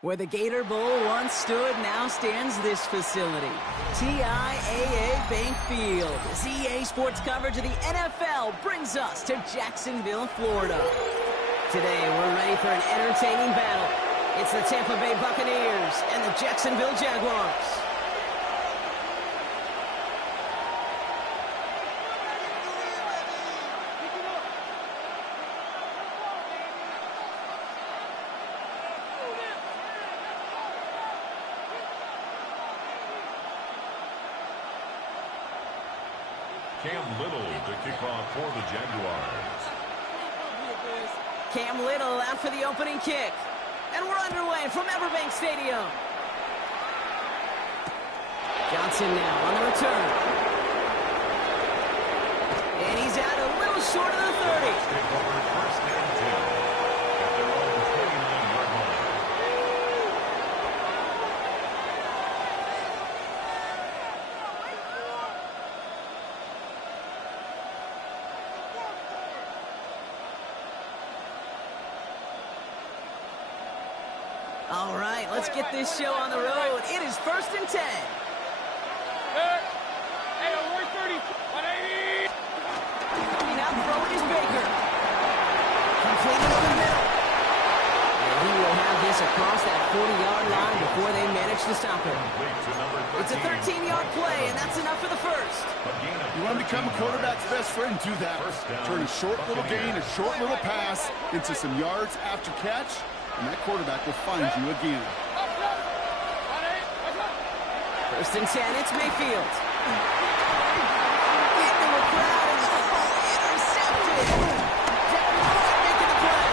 Where the Gator Bowl once stood, now stands this facility. TIAA Bank Field. ZA Sports coverage of the NFL brings us to Jacksonville, Florida. Today, we're ready for an entertaining battle. It's the Tampa Bay Buccaneers and the Jacksonville Jaguars. Cam Little to kick off for the Jaguars. Cam Little out for the opening kick. And we're underway from Everbank Stadium. Johnson now on the return. And he's out a little short of the 30. Take over first and 10 at their own 29-yard line. All right, let's get this show on the road. It is first and 10. Hey, 130, 180. Coming out throwing is Baker. Completed over the middle. And he will have this across that 40-yard line before they manage to stop him. It's a 13-yard play, and that's enough for the first. You want to become a quarterback's best friend, do that. Turn a short little gain, a short little pass into some yards after catch, and that quarterback will find you again. First and 10, it's Mayfield. Hitting the crowd, and the ball intercepted. Devin White making the play.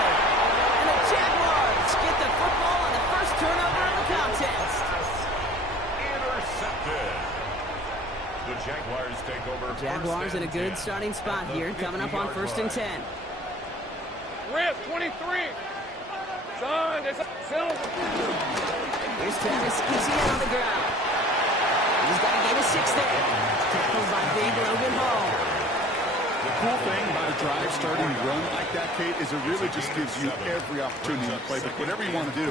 And the Jaguars get the football on the first turnover of the contest. Intercepted. The Jaguars take over. Jaguars in a good starting spot here, coming up on first and 10. Rip, 23. Son, it's Silver. Here's Travis Etienne on the ground. He's got a gain of 6 there. Tackled by big Logan Hall. The cool thing about a drive starting to run like that, Kate, is it really just gives you every opportunity to play whatever you want to do.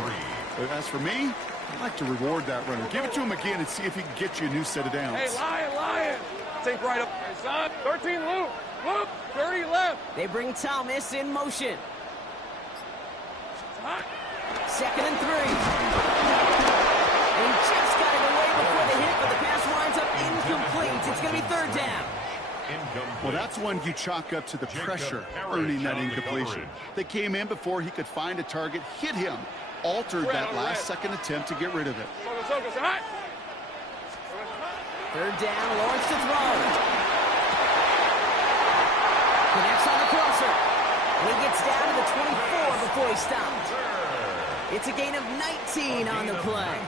But as for me, I like to reward that runner. Give it to him again and see if he can get you a new set of downs. Hey, Lion. Take right up. Hey, son, 13 loop. Loop, 30 left. They bring Thomas in motion. Second and 3. And he just got it away before the hit, but the pass winds up incomplete. It's going to be third down. Well, that's one you chalk up to the pressure earning that incompletion. They came in before he could find a target, hit him, altered that last-second attempt to get rid of it. Third down, Lawrence to throw. Connects on the crosser. And he gets down to the 24 before he stopped. It's a gain of 19 on the play.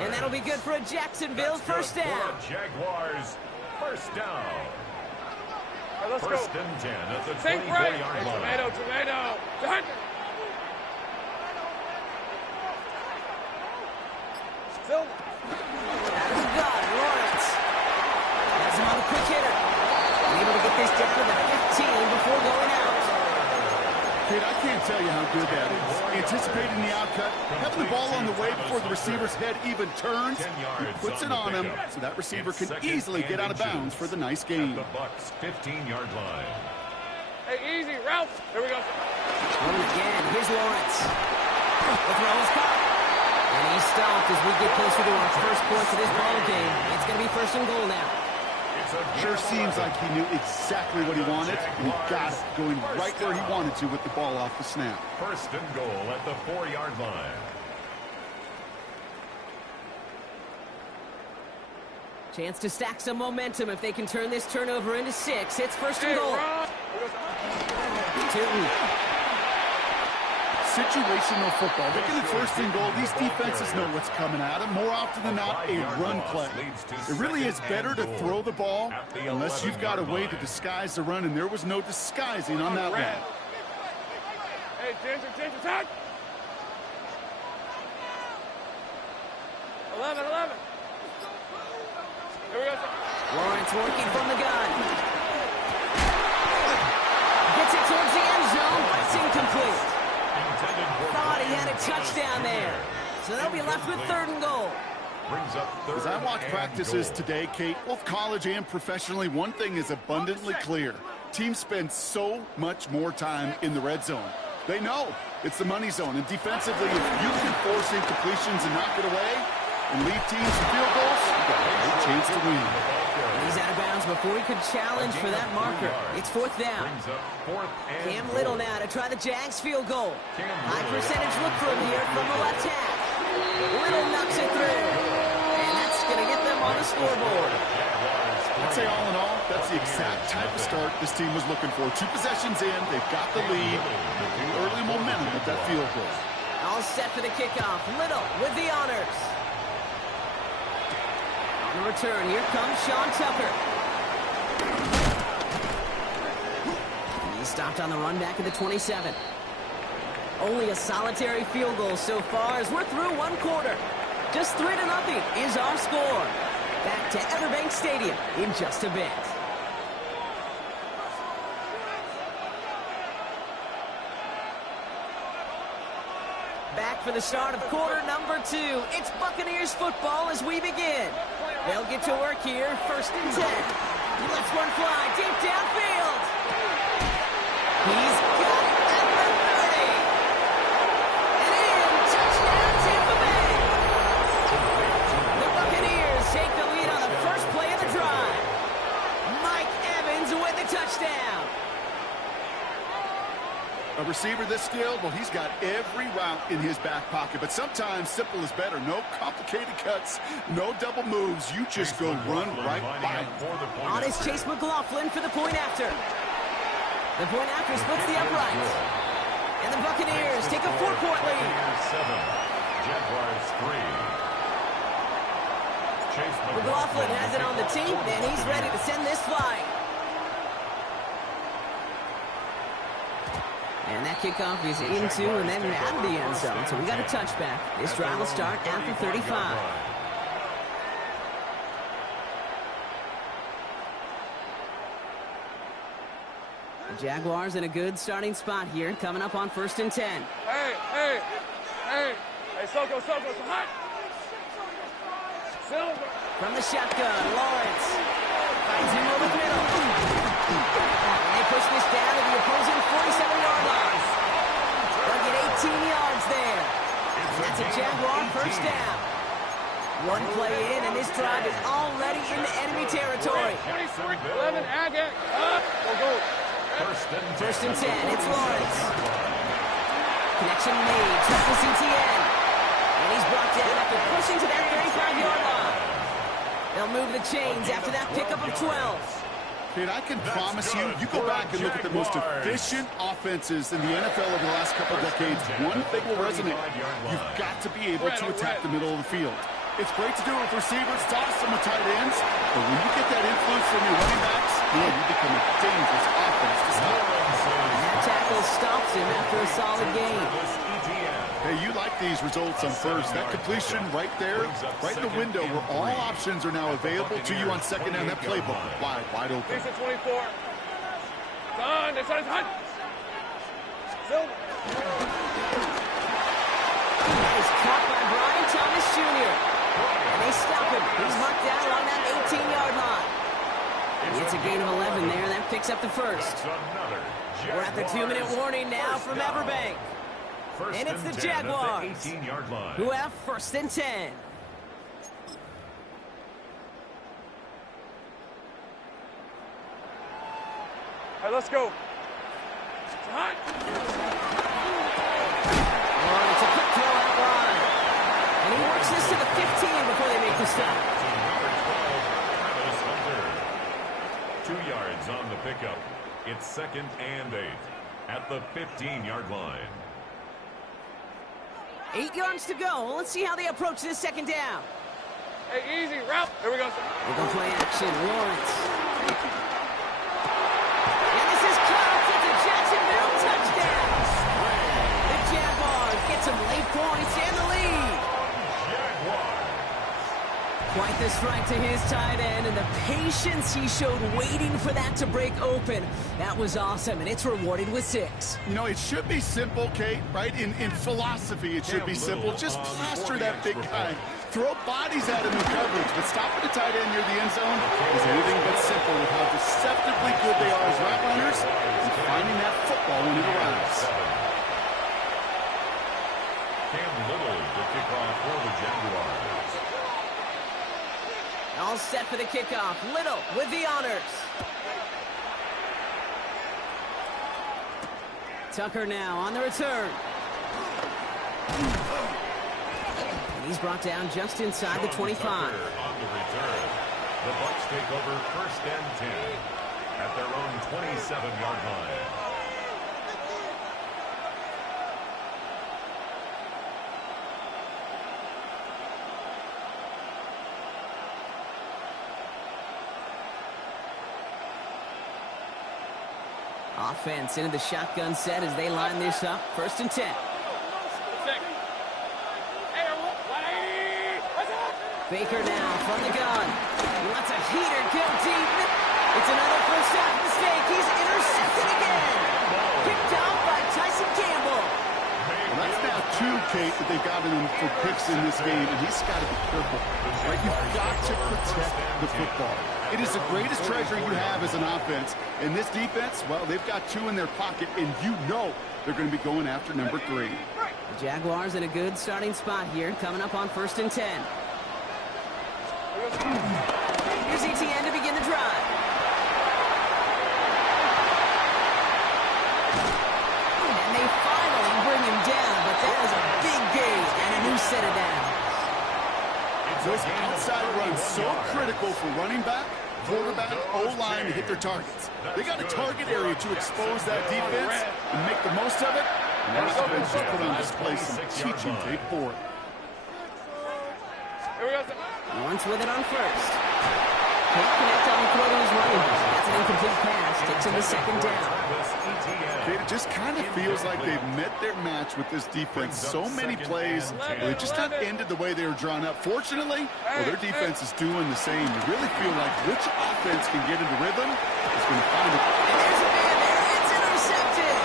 And that'll be good for a Jacksonville first down. Jaguars first down. Right, let's first go. and 10 at the Take right. 24-yard line. Tomato. Done. Silver. That is God, Lawrence. Has him on the quick hitter. Able to get this down to the 15 before going out. Kid, I can't tell you how good that is. Anticipating the outcut, having the ball on the way before the receiver's head even turns, he puts it on him so that receiver can easily get out of bounds for the nice gain. The Bucs 15-yard line. Hey, easy, Ralph. Here we go. Thrown again. Here's Lawrence. The throw is caught. And he's stopped as we get closer to our first points of this ball game. It's going to be first and goal now. Sure seems like he knew exactly what he wanted, and he got it, going right where he wanted to with the ball off the snap. First and goal at the 4-yard line. Chance to stack some momentum if they can turn this turnover into 6. It's first and goal. Tootin. Situational football. Looking at first and goal, these defenses know what's coming at them. More often than not, a run play. It really is better to throw the ball unless you've got a way to disguise the run, and there was no disguising on that one. Hey, Ginger, touch. 11. Here we go. Lawrence working from the gun. Gets it towards the end zone, but it's incomplete. Thought he had a touchdown there. So they'll You're left with 3rd and goal. Brings up 3rd. As I watch practices goal. today, Kate, both college and professionally, one thing is abundantly clear. Teams spend so much more time in the red zone. They know it's the money zone. And defensively, if you can force incompletions and knock it away and lead teams to field goals, you've got a great chance to win. He's out of bounds before he could challenge for that marker. It's 4th down. Brings up 4th and Cam goal. Little now to try the Jags field goal. Cam High Little. percentage look for him here from the left hash. Little knocks it through. And that's going to get them on the scoreboard. I'd say all in all, that's the exact type of start this team was looking for. 2 possessions in, they've got the lead, early momentum with that field goal. All set for the kickoff. Little with the honors. On the return, here comes Sean Tucker. He stopped on the run back at the 27. Only a solitary field goal so far as we're through 1 quarter. Just 3-0 is our score. Back to Everbank Stadium in just a bit. Back for the start of quarter number 2. It's Buccaneers football as we begin. They'll get to work here, 1st and 10. He lets one fly deep downfield. He's got it at the 30. And in, touchdown Tampa Bay. The Buccaneers take the lead on the first play of the drive. Mike Evans with the touchdown. A receiver this skilled, well, he's got every route in his back pocket. But sometimes simple is better. No complicated cuts, no double moves. You just go run right by him. On is Chase McLaughlin for the point after. The point after splits the uprights. And the Buccaneers take a 4-point lead. 7, Jaguars 3. Chase McLaughlin has it on the team, and he's ready to send this flying. And that kickoff is into and then out of the end zone. So we got a touchback. This drive will start after 35. The Jaguars in a good starting spot here, coming up on 1st and 10. Hey, Soko, so hot. Silver. From the shotgun, Lawrence finds him over the middle. And they push this down to the opposing 47-yard line. They'll get 18 yards there. And that's a Jaguar 1st down. 1 play in, and this drive is already into enemy territory. 23, 11, Agate. Go. 1st and 10, it's Lawrence. Connection made, Travis Etienne. And he's brought down after pushing to that 35-yard line. They'll move the chains after that pickup of 12. Kate, I can promise you, you go back and look at the most efficient offenses in the NFL over the last couple of decades, one thing will resonate. You've got to be able to attack the middle of the field. It's great to do it with receivers, it's awesome with tight ends, but when you get that influence from your running backs, man, you become a dangerous offense to stop. That tackle stops him after a solid game. Hey, you like these results on first. That completion right there, right in the window where all options are now available to you on 2nd down. That playbook wide open. Decent 24. Done. It's hot. Silver. He's caught by Brian Thomas Jr. And they stop him. He's marked down along that 18-yard line. He gets a gain of 11 there. That picks up the 1st. We're at the 2-minute warning now from Everbank. And it's the Jaguars who have 1st and 10. All right, let's go. It's hot. Oh, it's a quick throw out line. And he works this to the 15 before they make the stop. 2 yards on the pickup. It's 2nd and 8 at the 15-yard line. 8 yards to go. Well, let's see how they approach this 2nd down. Hey, easy. Route. Here we go. They go play action. Lawrence. And this is caught. It's a Jacksonville touchdown. The Jaguars get some late points and the lead. Jaguars. Quite got this right to his tight end, and the patience he showed waiting for that to break open. That was awesome, and it's rewarded with 6. You know, it should be simple, Kate, right? In philosophy, it should be simple. Just plaster that big guy. Throw bodies at him in coverage, but stopping the tight end near the end zone is anything but simple with how deceptively good they are as route runners and finding that football when it arrives. Little to kick off for the Jaguars. All set for the kickoff. Little with the honors. Tucker now on the return. And he's brought down just inside the 25. Tucker on the return. The Bucs take over 1st and 10 at their own 27-yard line. Offense into the shotgun set as they line this up. 1st and 10. Baker now from the gun. He lets a heater go deep. It's another first down mistake. He's intercepted again. Picked off by Tyson Campbell. Well, that's now 2, Kate, that they've gotten him for picks in this game, and he's got to be careful. Right? You've got to protect the football. It is the greatest treasure you have as an offense. And this defense, well, they've got 2 in their pocket, and you know they're going to be going after number 3. The Jaguars in a good starting spot here, coming up on 1st and 10. Here's ETN to begin the drive. And they finally bring him down, but that is a big gain and a new set of downs. Those outside runs so critical for running back, quarterback, O-line to hit their targets. They got a target area to expose that defense and make the most of it. And that offense just put on display some teaching tape for it. Lawrence with it on 1st. Can't connect on the throw to his running back. That's an incomplete pass. Takes him to 2nd down. It just kind of feels like they've met their match with this defense. So many plays, they just not ended the way they were drawn up. Fortunately, well, their defense is doing the same. You really feel like which offense can get into rhythm is going to find it. And there's a man there. It's intercepted.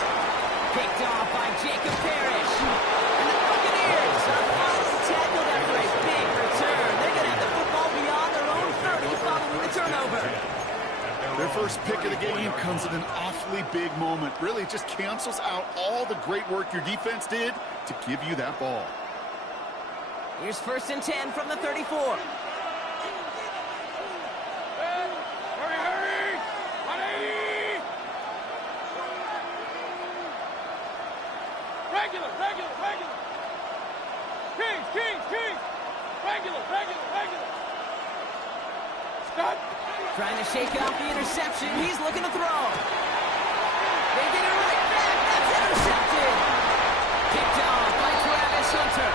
Picked off by Jacob Parrish. And the Buccaneers are finally tackled after a big return. They're going to have the football beyond their own 30 following the turnover. Their first pick of the game comes at an awfully big moment. Really just cancels out all the great work your defense did to give you that ball. Here's 1st and 10 from the 34. Hurry! 180! Regular! Kings! Regular! Stop! Trying to shake off the interception. He's looking to throw. They get it right back. That's intercepted. Picked off by Travis Hunter.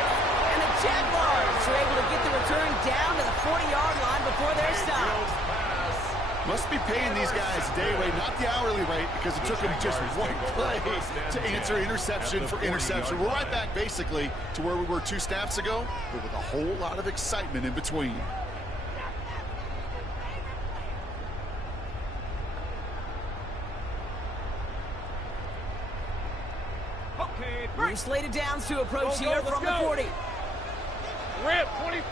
And the Jaguars are able to get the return down to the 40-yard line before they're stopped. Must be paying these guys day rate, not the hourly rate, because it took them just one play to answer interception for interception. We're right back, basically, to where we were 2 snaps ago, but with a whole lot of excitement in between. New slated downs to approach here from the 40. Rip, 20.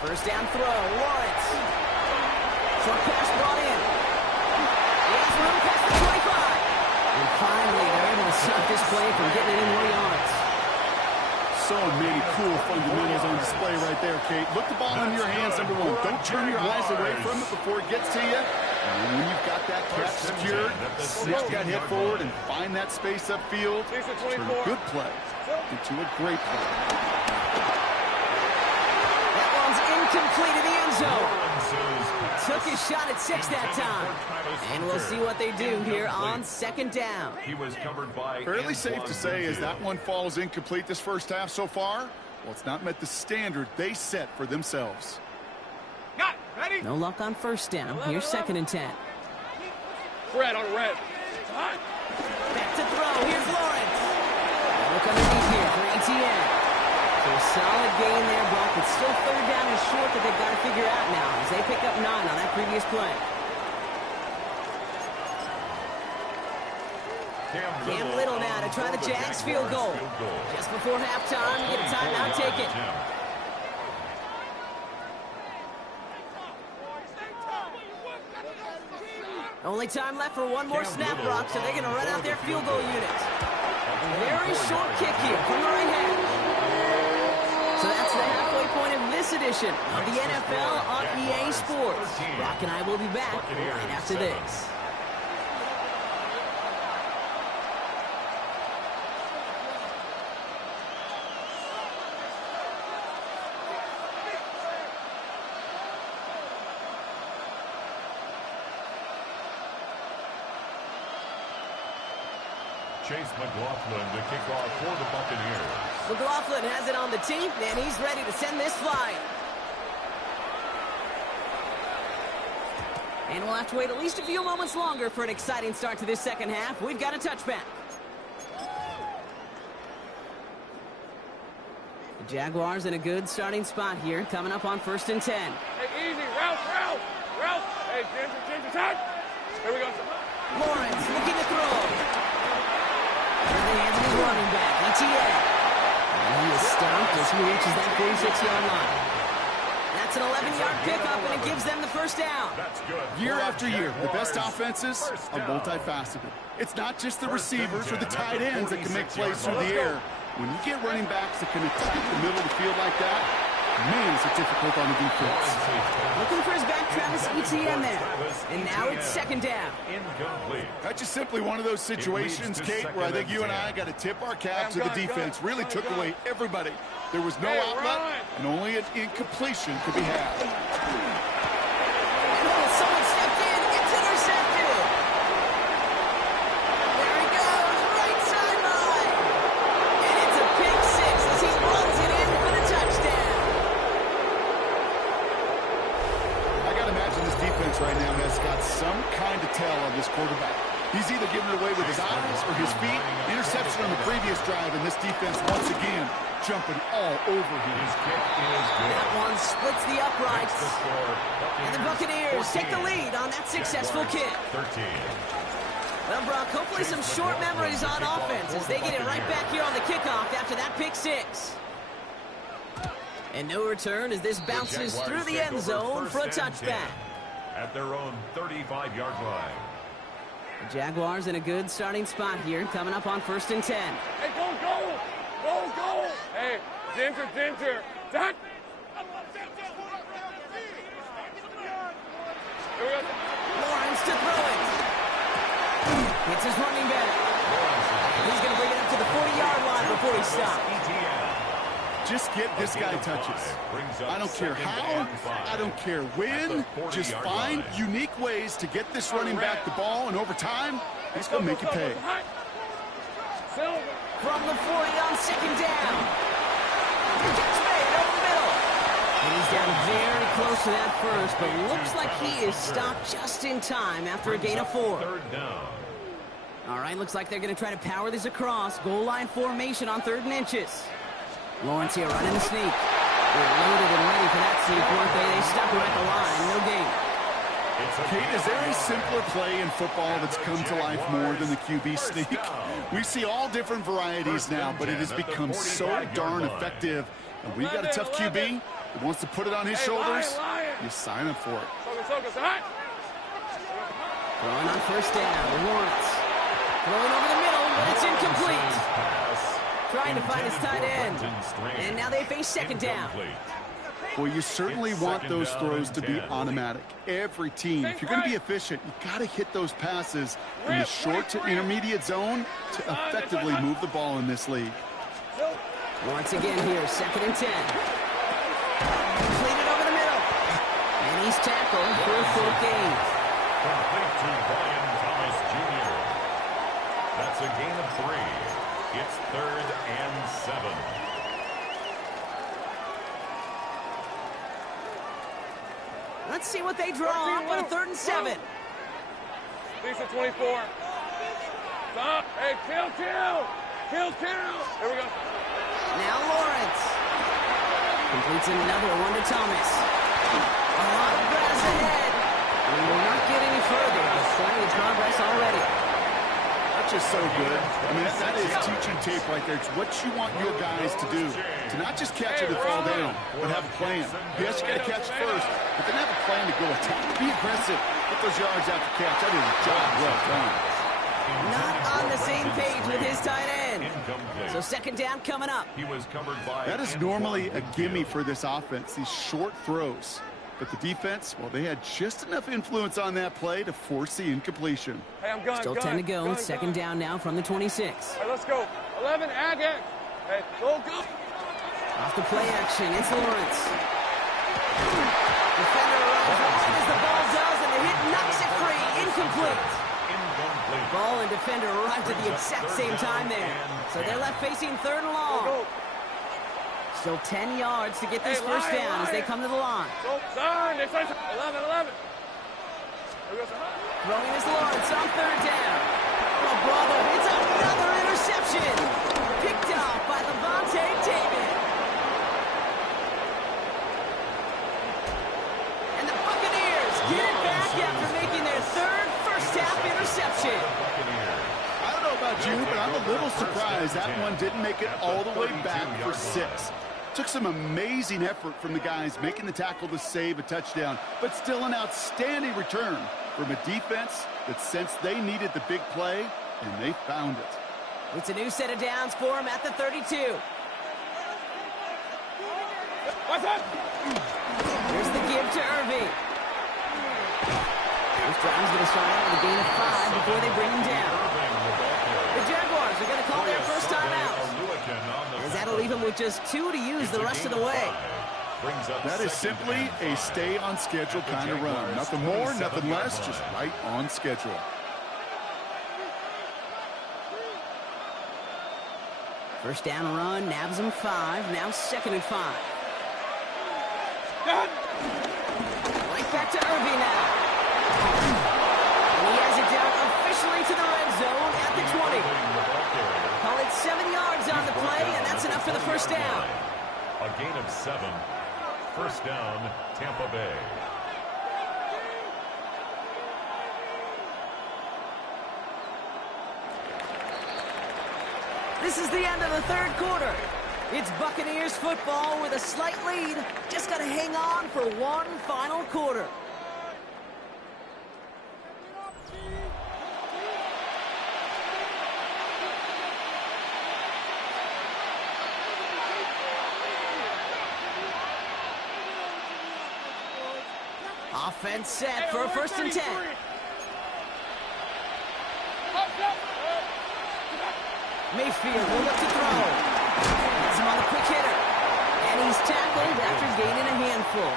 1st down throw, Lawrence. Short pass brought in. He has room past the 25. And finally, they're able to stop this play from getting any more yards. So many cool fundamentals on display right there, Kate. Look the ball in your hands, number 1. Don't turn your eyes away from it before it gets to you. And when you've got that catch secured, snap that head forward and find that space upfield. Turn a good play into a great play. That one's incomplete in the end zone. Took his shot at 6 that time. And we'll see what they do here on 2nd down. He was covered by Fairly safe to say as that one falls incomplete this first half so far, well, it's not met the standard they set for themselves. Got it. Ready? No luck on 1st down. Here's 2nd and 10. Red on red. Back to throw. Here's Lawrence. Look underneath here for ETN. So a solid gain there, Brock. It's still third down and short that they've got to figure out now as they pick up 9 on that previous play. Cam Little now to try the Jags field goal. Just before halftime, get a timeout taken. Only time left for one more snap, Brock, so they're going to run out their field goal unit. Very short kick here from the right hand. So that's the halfway point of this edition of the NFL on EA Sports. Brock and I will be back right after this. Chase McLaughlin to kick off for the Buccaneers. McLaughlin has it on the tee, and he's ready to send this flying. And we'll have to wait at least a few moments longer for an exciting start to this second half. We've got a touchback. The Jaguars in a good starting spot here, coming up on 1st and 10. Hey, easy. Route. Hey, Ginger, touch. Here we go. Lawrence looking to throw. In the hands of his running back, ETA. And he is stopped as he reaches that 46-yard line. That's an 11-yard pickup, and it gives them the first down. That's good. Year after year, the best offenses are multifaceted. It's not just the receivers or the tight ends that can make plays through the air. When you get running backs that can attack the middle of the field like that, man, is it difficult on the defense. Looking for his back, Travis Etienne there. And now it's second down. Incomplete. That's just simply one of those situations, Kate, where I think you and I got to tip our cap to the defense. Really took away everybody. There was no outlet, and only an incompletion could be had. Someone stepped in. It's intercepted. There he goes, right sideline. And it's a pick six as he runs it in for the touchdown. I got to imagine this defense right now has got some kind of tell on this quarterback. He's either giving it away with his eyes or his feet. Interception on the previous drive, and this defense once again jumping all over him. His kick is good. That one splits the uprights. The score, And the Buccaneers take the lead on that successful kick. 13. Well, Brock, hopefully some short memories on offense as they get it right back here on the kickoff after that pick six. And no return as this bounces through the end zone for a touchback. At their own 35-yard line. The Jaguars in a good starting spot here, coming up on 1st and 10. Hey, go. Hey, Ginger. Touch. Lawrence to throw it. It's his running back. He's going to bring it up to the 40-yard line before he stops. Just get this guy touches. I don't care how, I don't care when. Just find unique ways to get this running back the ball, and over time, he's going to make you pay. From the 40 on second down. The catch made over the middle. And he's down very close to that first, but looks like he is stopped just in time after a gain of 4. Third down. All right, looks like they're going to try to power this across. Goal line formation on 3rd and inches. Lawrence here running the sneak. They're loaded and ready for that sneak, weren't they? They stop him at the line. No gain. Kate, is there a simpler play in football that's come to life more than the QB sneak? We see all different varieties now, but it has become so darn effective. And when you got a tough QB who wants to put it on his shoulders, you sign up for it. Throwing on 1st down, Lawrence. Throwing over the middle, but it's incomplete. Trying to find his tight end. And now they face second down. Well, you certainly want those throws to be automatic. Every team, if you're going to be efficient, you got to hit those passes in the short to intermediate zone to effectively move the ball in this league. Once again here, 2nd and 10. Completed over the middle. And he's tackled for a 4th gain. Complete to Brian Thomas Jr. That's a gain of 3. It's 3rd and 7. Let's see what they draw up on a 3rd and 7. Decent 24. Stop. Hey, kill. Here we go. Now Lawrence. Completes another one to Thomas. A lot of grass ahead. We will not get any further. There's plenty of progress already. That's just so good. I mean, that is teaching tape right there. It's what you want your guys to do. To not just catch it and fall down, but have a plan. Yes, you got to catch it first, but then have a plan to go attack. Be aggressive. Get those yards out the catch. That is a job well done. Not on the same page with his tight end. So second down coming up. He was covered by that is normally a gimme for this offense, these short throws. But the defense, well, they had just enough influence on that play to force the incompletion. Hey, I'm going. Still 10 to go. Second down now from the 26. All right, let's go. 11, ag. Hey, go. Off the play action, it's Lawrence. Defender runs hard as the ball does, and the hit knocks it free. Incomplete. Ball and defender arrived at the exact same time there. So they're left facing third and long. Still 10 yards to get this first down as they come to the line. 11. Throwing is Lawrence on third down. Oh, bravo, it's another interception. Picked off by Levante David. And the Buccaneers get it back after making their third first-half interception. I don't know about you, but I'm a little surprised that one didn't make it all the way back for 6. Took some amazing effort from the guys making the tackle to save a touchdown, but still an outstanding return from a defense that sensed they needed the big play, and they found it. It's a new set of downs for him at the 32. What's that? Here's the give to Irving. This drive's going to start out with a gain of 5 before they bring him down. The Jaguars are going to call their first time out. As that'll leave him with just 2 to use the rest of the way. That is simply a stay-on-schedule kind of run. Nothing more, nothing less, just right on schedule. First down run, nabs him 5, now second and 5. Right back to Irving now. And he has it down officially to the red zone at the 20. Call it 7 yards on the play, and that's enough for the first down. A gain of 7. First down, Tampa Bay. This is the end of the third quarter. It's Buccaneers football with a slight lead. Just got to hang on for one final quarter. Offense set for a first and 10. Mayfield will look to throw. Gets him on a quick hitter. And he's tackled after gaining a handful.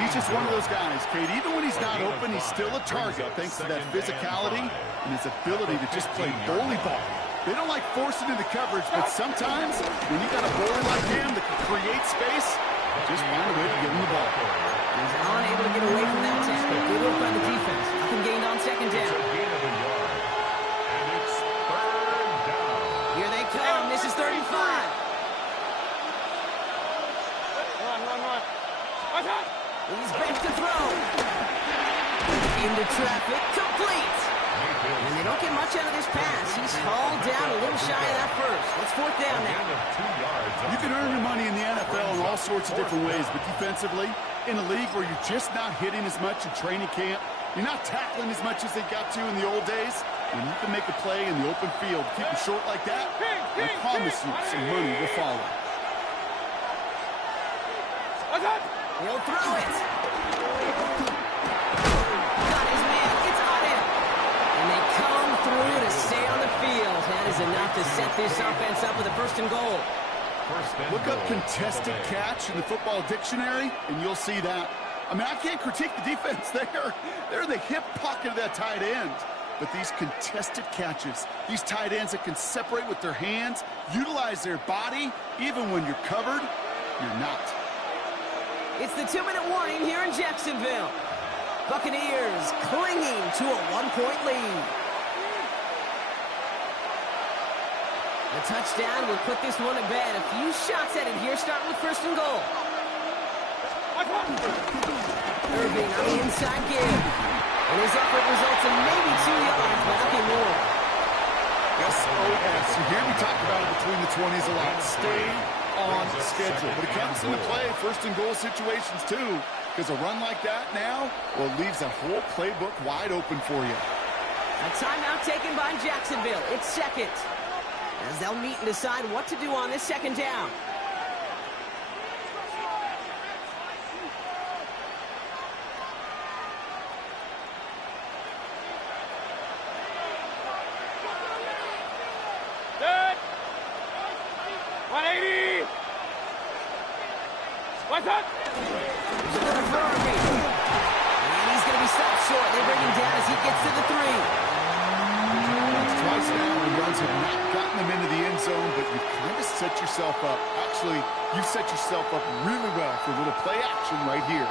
He's just one of those guys, Kate. Even when he's not open, he's still a target thanks to that physicality and his ability to just play bully ball. They don't like forcing into coverage, but sometimes when you got a bully like him that can create space, just find a way to get him the ball. He's unable to get away from that tackle. Good work by the defense. Nothing gained on second down. Here they come. This is 35. Run. He's back to throw. Into traffic. Complete. And they don't get much out of this pass. He's hauled down a little shy of that first. It's fourth down now. You can earn your money in the NFL in all sorts of different ways, but defensively, in a league where you're just not hitting as much in training camp, you're not tackling as much as they got to in the old days, when you can make a play in the open field, keep it short like that, I promise you some money will follow. He'll throw it. Got his man. It's on him. And they come through to stay on the field. That is enough to set this offense up with a first and goal. Look up contested catch in the football dictionary, and you'll see that. I mean, I can't critique the defense there. They're in the hip pocket of that tight end. But these contested catches, these tight ends that can separate with their hands, utilize their body, even when you're covered, you're not. It's the 2-minute warning here in Jacksonville. Buccaneers clinging to a 1-point lead. The touchdown will put this one to bed. A few shots at it here, starting with first and goal. Irving on the inside give. And his effort results in maybe 2 yards, but nothing more. SOS. You hear me talk about it between the 20s a lot. Stay on schedule. But it comes into play first and goal situations too. Because a run like that now, well, leaves a whole playbook wide open for you. A timeout taken by Jacksonville. It's second, as they'll meet and decide what to do on this second down. Good. 180. What's up? There's another for Irving. And he's going to be stopped short. They bring him down as he gets to the 3. Twice now, the runs have not gotten them into the end zone, but you've kind of set yourself up. Actually, you've set yourself up really well for a little play action right here.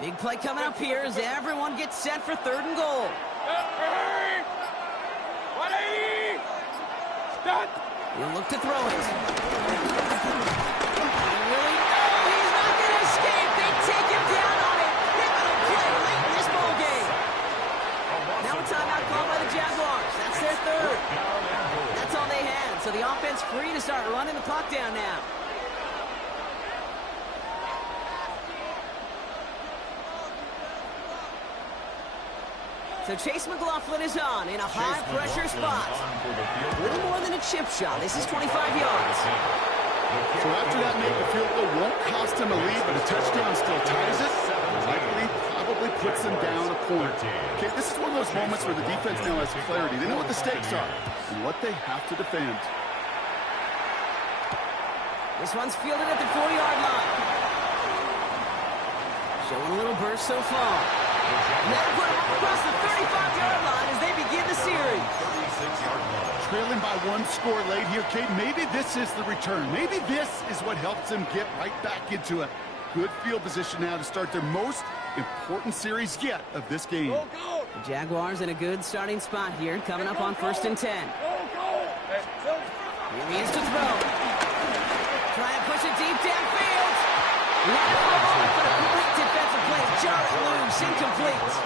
Big play coming up here as everyone gets set for third and goal. 180. Stop. He'll look to throw it. Really? No, he's not going to escape. They take him down on it. Pivotal play late in this ball game. Now a timeout called by the Jaguars. That's their third. That's all they had. So the offense free to start running the clock down now. So Chase McLaughlin is on in a high-pressure spot. A little more than a chip shot. This is 25 yards. So after that make the field goal won't cost him a lead, but a touchdown still ties it. Likely, probably puts them down a point. Okay, this is one of those moments where the defense now has clarity. They know what the stakes are and what they have to defend. This one's fielded at the 4-yard line. Showing a little burst so far. And they'll put him up across the 35-yard line as they begin the series. Trailing by one score late here, Kate. Maybe this is the return. Maybe this is what helps them get right back into it. Good field position now to start their most important series yet of this game. The Jaguars in a good starting spot here, coming up on 1st and 10. Here he is to throw. Trying to push it deep downfield. But a great defensive play. Jarrett loose, incomplete.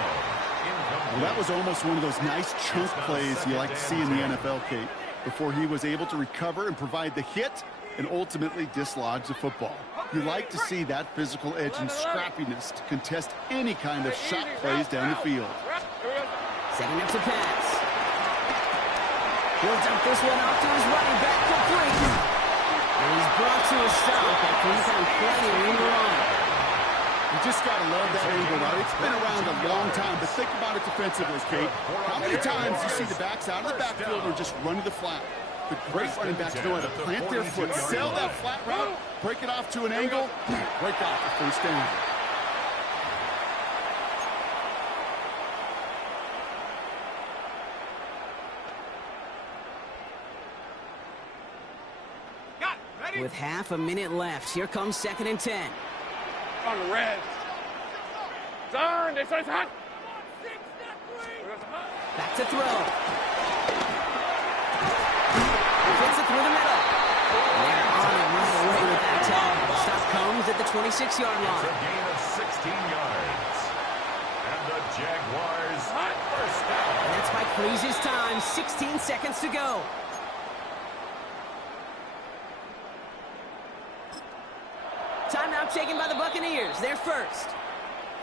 Well, that was almost one of those nice chunk plays you like to see in the NFL, Kate, before he was able to recover and provide the hit and ultimately dislodge the football. You like to see that physical edge and scrappiness to contest any kind of shot plays down the field. Setting up to pass. He'll dump this one off to his running back, complete. And he's brought to a stop after he's had plenty of room to run. You just got to love that angle, right? It's been around a long time, but think about it defensively, Kate. How many times you see the backs out of the backfield or just run to the flat? The great running backs know how to plant their foot, sell that flat route, break it off to an angle, break off the first down. With half a minute left, here comes 2nd and 10. On the red. Turn. They say it's hot. Back to throw. Gets it through the middle. And they're on it right away with that tackle. Stop comes at the 26-yard line. It's a gain of 16 yards. And the Jaguars first down. And that's Mike Freeze's time. 16 seconds to go. Timeout taken by the Buccaneers. They're first.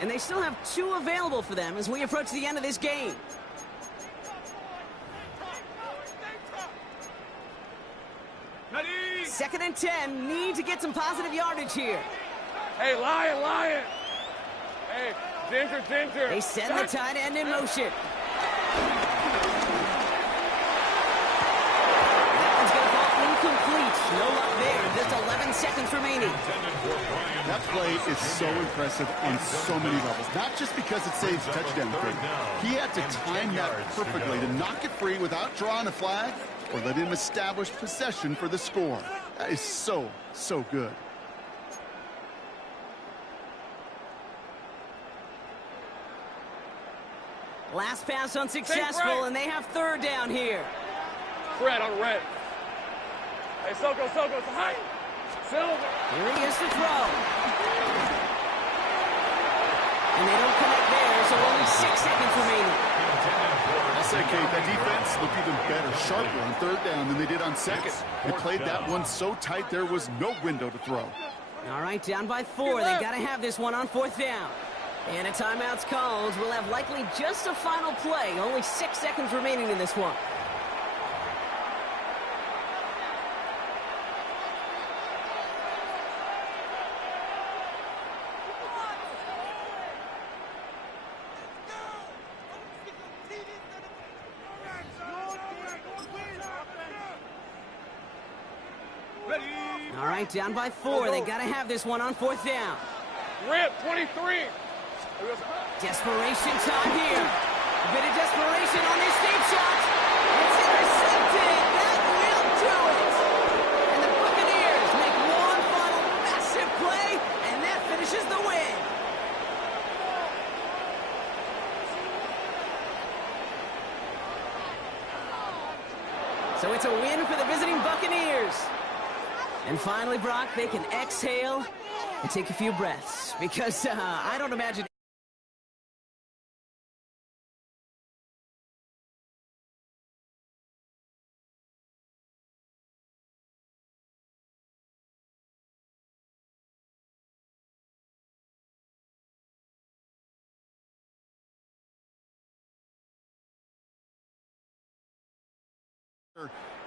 And they still have 2 available for them as we approach the end of this game. Ready? 2nd and 10. Need to get some positive yardage here. Hey, Lion. Hey, Ginger. They send the tight end in motion. That one's going to fall incomplete. No luck there. Just 11 seconds remaining. That play is so impressive on so many levels. Not just because it saves a touchdown kick. He had to time that perfectly to knock it free without drawing a flag or letting him establish possession for the score. That is so, so good. Last pass unsuccessful, and they have third down here. Red on red. Hey, Soko, hi. Silver. Here he is to throw. And they don't connect there, so only 6 seconds remaining. I'll say, Kate, that defense looked even better, sharper on third down than they did on second. They played that one so tight there was no window to throw. All right, down by 4. They got to have this one on fourth down. And a timeout's called. We'll have likely just a final play. Only 6 seconds remaining in this one. All right, down by 4. They got to have this one on fourth down. Rip, 23. Desperation time here. A bit of desperation on this deep shot. It's intercepted. That will do it. And the Buccaneers make one final massive play, and that finishes the win. So it's a win for the visiting Buccaneers. And finally, Brock, they can exhale and take a few breaths, because I don't imagine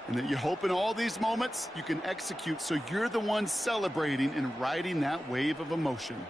and that you hope in all these moments you can execute so you're the one celebrating and riding that wave of emotion.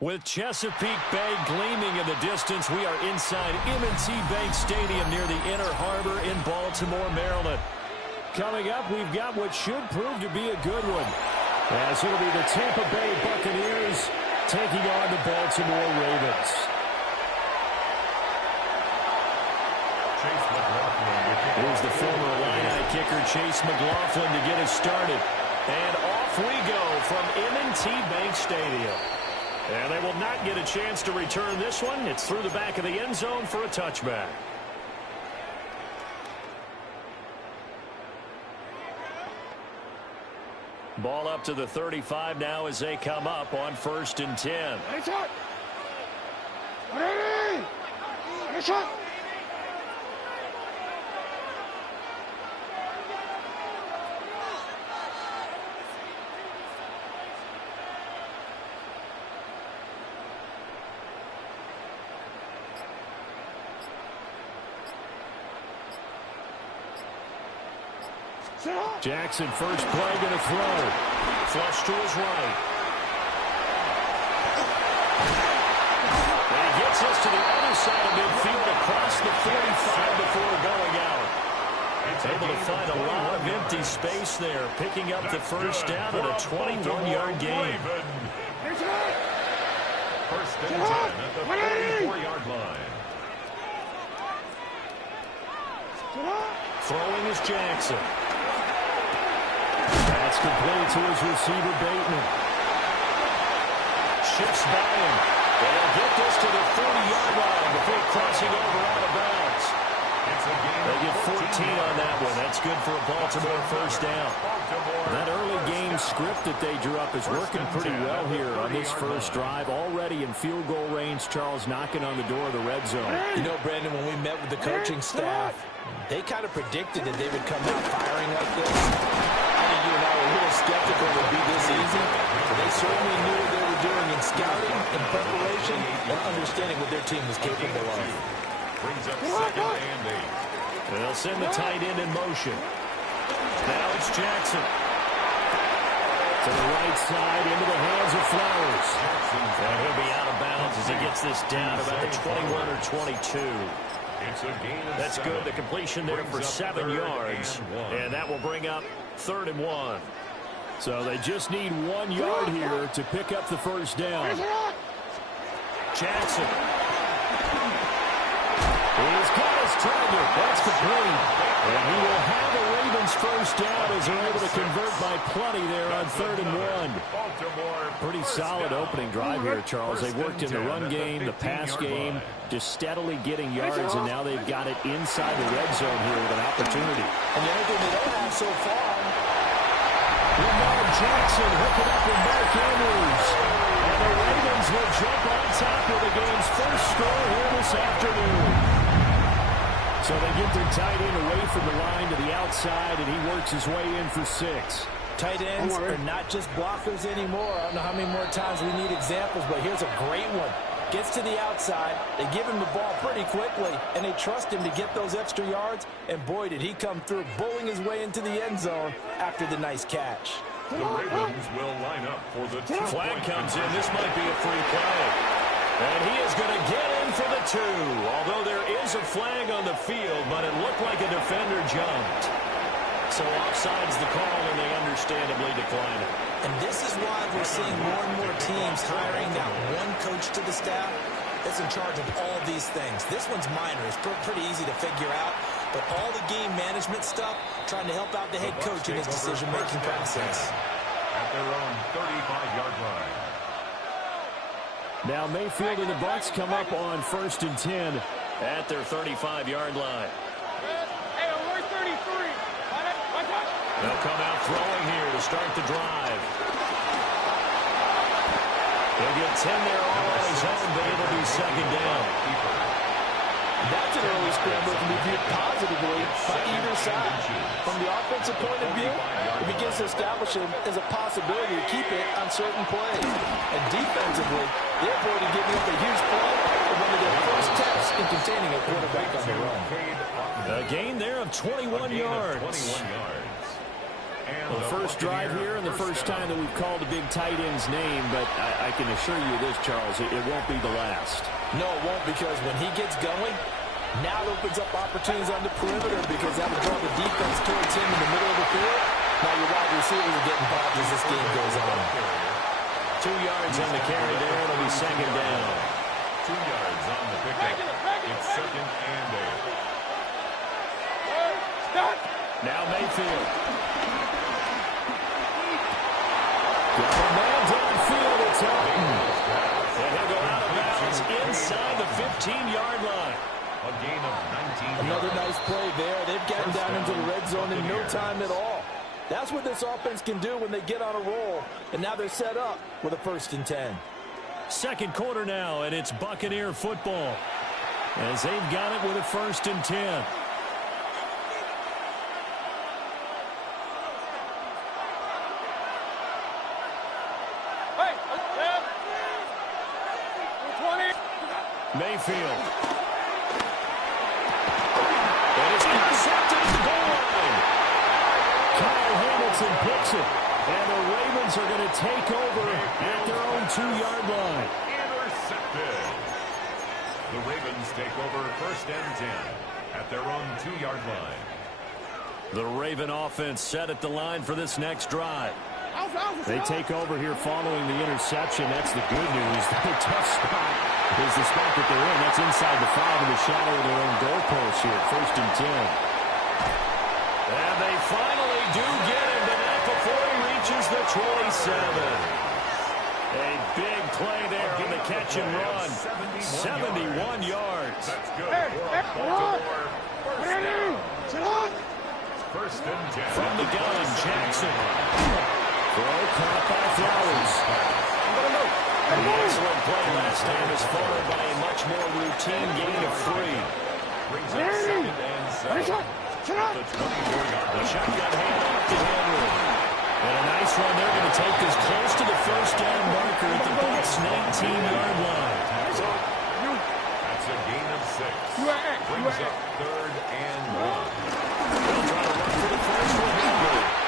With Chesapeake Bay gleaming in the distance, we are inside M&T Bank Stadium near the Inner Harbor in Baltimore, Maryland. Coming up, we've got what should prove to be a good one, as it'll be the Tampa Bay Buccaneers taking on the Baltimore Ravens. Here's the former Illini kicker, Chase McLaughlin, to get us started. And off we go from M&T Bank Stadium. And they will not get a chance to return this one. It's through the back of the end zone for a touchback. Ball up to the 35 now as they come up on 1st and 10. Jackson, first play, going to throw. Flush to his right. And he gets us to the other side of midfield across the 45 before going out. Able to find a lot of empty space there, picking up the first down at a 21-yard gain. First and 10 at the 44-yard line. Throwing is Jackson. That's complete to his receiver, Bateman. Shifts by him. They'll get this to the 40-yard line before crossing over out of bounds. They get 14 on that one. That's good for a Baltimore first down. That early game script that they drew up is working pretty well here on this first drive. Already in field goal range, Charles knocking on the door of the red zone. You know, Brandon, when we met with the coaching staff, they kind of predicted that they would come out firing like this. I think you and I were a little skeptical it would be this easy. But they certainly knew what they were doing in scouting, in preparation, and understanding what their team was capable of. Brings up 2nd and 8. They'll send the tight end in motion. Now it's Jackson. To the right side, into the hands of Flowers. And he'll be out of bounds as he gets this down about the 21 or 22. That's good. The completion there for 7 yards. And that will bring up 3rd and 1. So they just need 1 yard here to pick up the first down. Jackson. He's got his target. That's complete. And he will have the Ravens first down as they're able to convert by plenty there on 3rd and 1. Pretty solid opening drive here, Charles. They've worked in the run game, the pass game, just steadily getting yards, and now they've got it inside the red zone here with an opportunity. And the only thing they don't have so far. Lamar Jackson hooking up with Mark Andrews. And the Ravens will jump on top of the game's first score here this afternoon. So they get their tight end away from the line to the outside, and he works his way in for 6. Tight ends are not just blockers anymore. I don't know how many more times we need examples, but here's a great one. Gets to the outside, they give him the ball pretty quickly, and they trust him to get those extra yards, and boy, did he come through, bowling his way into the end zone after the nice catch. The Ravens will line up for the 2. Flag comes in. This might be a free play. And he is going to get in for the 2. Although there is a flag on the field, but it looked like a defender jumped. So offside's the call, and they understandably decline it. And this is why we're seeing more and more teams hiring that one coach to the staff that's in charge of all these things. This one's minor. It's pretty easy to figure out. But all the game management stuff, trying to help out the head coach in his decision-making process. At their own 35-yard line. Now Mayfield and the Bucs come up on 1st and 10 at their 35-yard line. Hey, we're 33. They'll come out throwing here to start the drive. He'll get 10 there all on his own, but it'll be 2nd down. That's an early scramble to be viewed positively by either side. From the offensive point of view, it begins to establish him as a possibility to keep it on certain plays. And defensively, they avoided giving up a huge play in one of their first tests in containing a quarterback on the run. A gain there of 21 yards. 21 yards. Well, the first drive here and the first time that we've called a big tight end's name, but I can assure you this, Charles, it won't be the last. No, it won't, because when he gets going, now it opens up opportunities on the perimeter because that would draw the defense towards him in the middle of the field. Now your wide receivers are getting bothered as this game goes on. 2 yards on the carry there. It'll be second down. 2 yards on the pickup. It's second and 8. Now Mayfield. Got a man downfield. It's Elton. And he'll go out of bounds inside the 15-yard line. A gain of 19 Another yards. nice play there. They've gotten down into the red zone in no time at all. That's what this offense can do when they get on a roll. And now they're set up with a 1st and 10. Second quarter now, and it's Buccaneer football as they've got it with a 1st and 10. Mayfield. And it's intercepted at the goal line. Kyle Hamilton picks it. And the Ravens are going to take over at their own 2-yard line. Intercepted. The Ravens take over 1st and 10 at their own 2-yard line. The Raven offense set at the line for this next drive. They take over here following the interception. That's the good news. The tough spot is the spot that they're in. That's inside the 5 in the shadow of their own goalpost here. 1st and 10. And they finally do get him, but not before he reaches the 27. A big play there on the catch and run. 71 yards. That's good for Baltimore. First and 10. From the gun, Jackson. Throw caught by Flowers. The excellent play last time is followed by a much more routine gain of 3. Brings up 2nd and 7. The 24-yard. The shotgun handoff to Henry. And a nice run. They're going to take this close to the 1st down marker at the Bucs' 19-yard line. That's a gain of 6. Brings up 3rd and 1. They'll try to run for the first with Henry.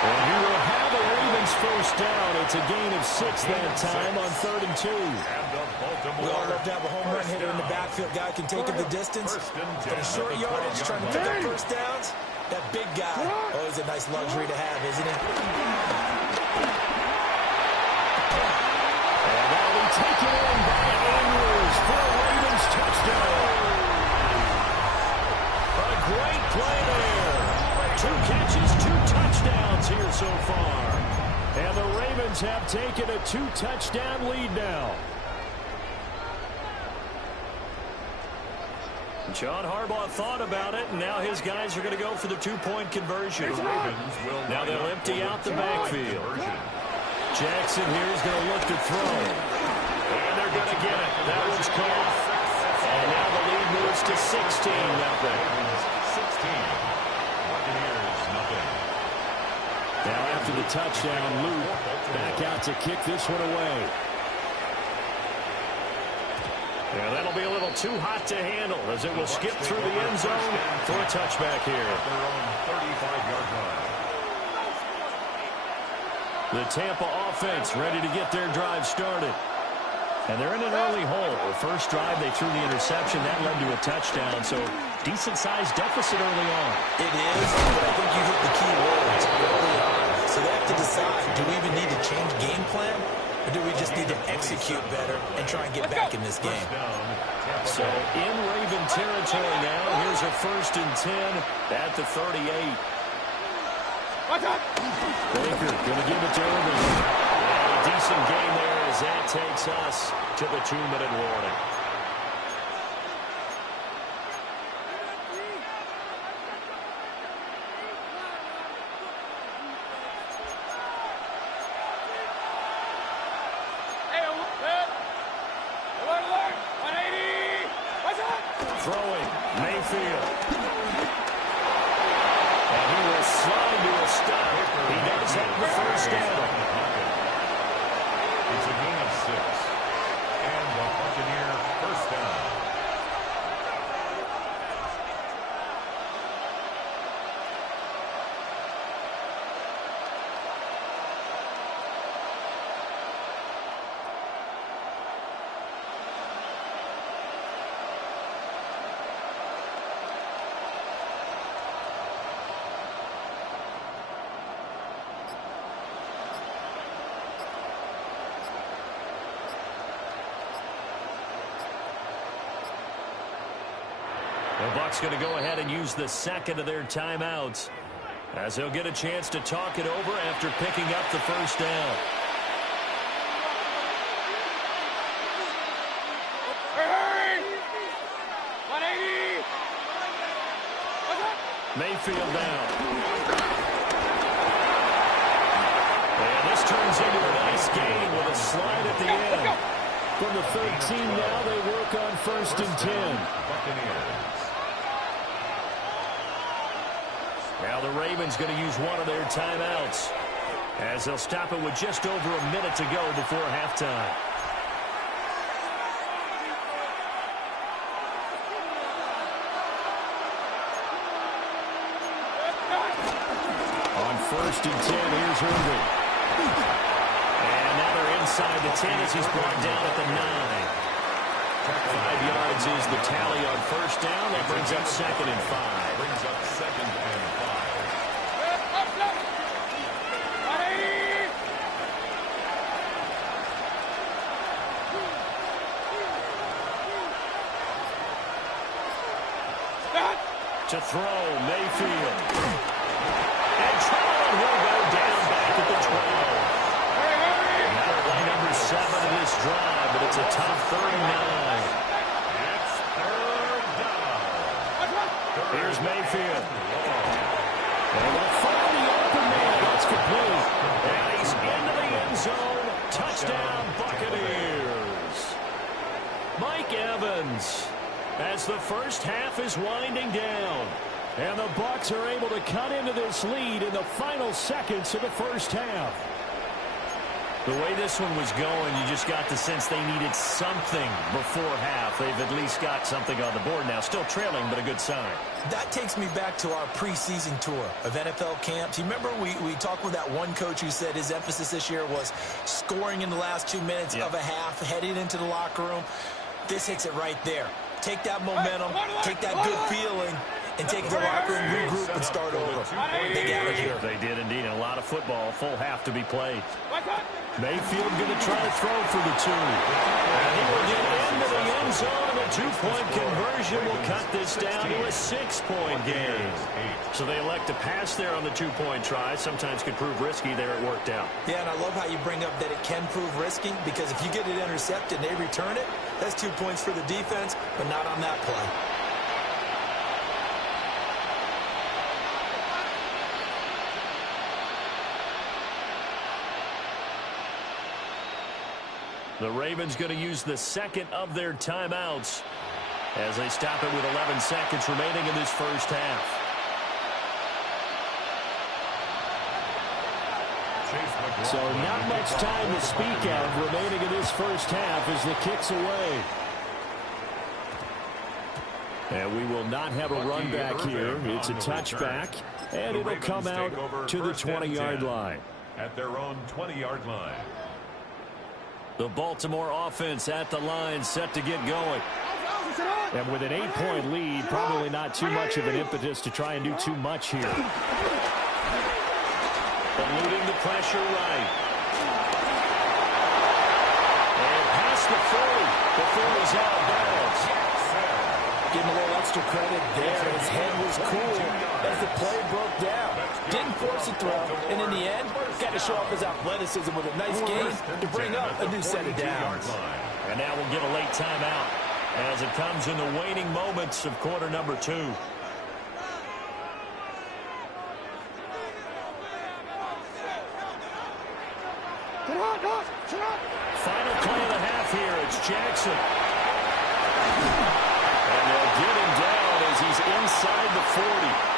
And he will have a Ravens 1st down. It's a gain of 6 that time on 3rd and 2. And the Baltimore. We all love to have a home run hitter in the backfield. Guy can take it the distance. For the short yardage, trying to pick up 1st downs. That big guy, always a nice luxury to have, isn't it? And that'll be taken in by Andrews for a Ravens touchdown. A great play there. 2 catches, 2 touchdowns here so far. And the Ravens have taken a 2-touchdown lead now. John Harbaugh thought about it, and now his guys are going to go for the 2-point conversion. Now they'll empty out the backfield. Jackson here is going to look to throw. And they're going to get it. That one's caught. And now the lead moves to 16-0. Now after the touchdown, Luke back out to kick this one away. Yeah, that'll be a little too hot to handle as it will skip through the end zone for a touchback here. Their own 35-yard line. The Tampa offense ready to get their drive started. And they're in an early hole. The first drive, they threw the interception. That led to a touchdown, so decent-sized deficit early on. It is, but I think you hit the key words early on. So they have to decide, do we even need to change game plan, or do we just need to execute better and try and get back in this game? So in Raven territory now, here's a 1st and 10 at the 38. Baker going to give it to Irvin. And a decent game there as that takes us to the 2-minute warning. Throwing, Mayfield. And he will slide to a stop. He does have the 1st down. It's a gain of 6. And the Buccaneer 1st down. The Bucs going to go ahead and use the second of their timeouts as they'll get a chance to talk it over after picking up the first down. Mayfield down. And this turns into a nice gain with a slide at the end. From the 13 now, they work on 1st and 10. Now the Ravens going to use one of their timeouts as they'll stop it with just over a minute to go before halftime. On 1st and 10, here's Irving. And now they're inside the 10 as he's brought down at the 9. 5 yards is the tally on 1st down. That brings up 2nd and 5. Brings up 2nd and 5. To throw, Mayfield. And Trout will go down back at the 12. Now play number 7 of this drive, but it's a tough 39. It's 3rd down. Here's Mayfield. And they'll find the open man. That's complete. And he's into the end zone. Touchdown, Buccaneers. Mike Evans. As the first half is winding down. And the Bucs are able to cut into this lead in the final seconds of the first half. The way this one was going, you just got the sense they needed something before half. They've at least got something on the board now. Still trailing, but a good sign. That takes me back to our preseason tour of NFL camps. You remember we talked with that one coach who said his emphasis this year was scoring in the last 2 minutes of a half, heading into the locker room. This hits it right there. Take that momentum, take that good feeling, and take it to the locker room, regroup, and start over. They got it here. They did indeed. A lot of football, full half to be played. Mayfield going to try to throw for the 2. And he will get into the end zone, and a 2-point conversion will cut this down to a 6-point game. So they elect to pass there on the 2-point try. Sometimes could prove risky. There it worked out. Yeah, and I love how you bring up that it can prove risky, because if you get it intercepted and they return it, that's 2 points for the defense, but not on that play. The Ravens going to use the second of their timeouts as they stop it with 11 seconds remaining in this first half. So not much time to speak of remaining in this first half as the kick's away. And we will not have a run back here. It's a touchback, and it'll come out to the 20-yard line. At their own 20-yard line. The Baltimore offense at the line, set to get going. And with an 8-point lead, probably not too much of an impetus to try and do too much here. Eluding the pressure right. And past the 40 before he's out of bounds. Give him a little extra credit there. His head was cool as the play broke down. Didn't force a throw, and in the end, got to show off his athleticism with a nice gain to bring up a new set of downs. And now we'll get a late timeout as it comes in the waning moments of quarter number 2. Final play of the half here. It's Jackson. And they'll get him down as he's inside the 40.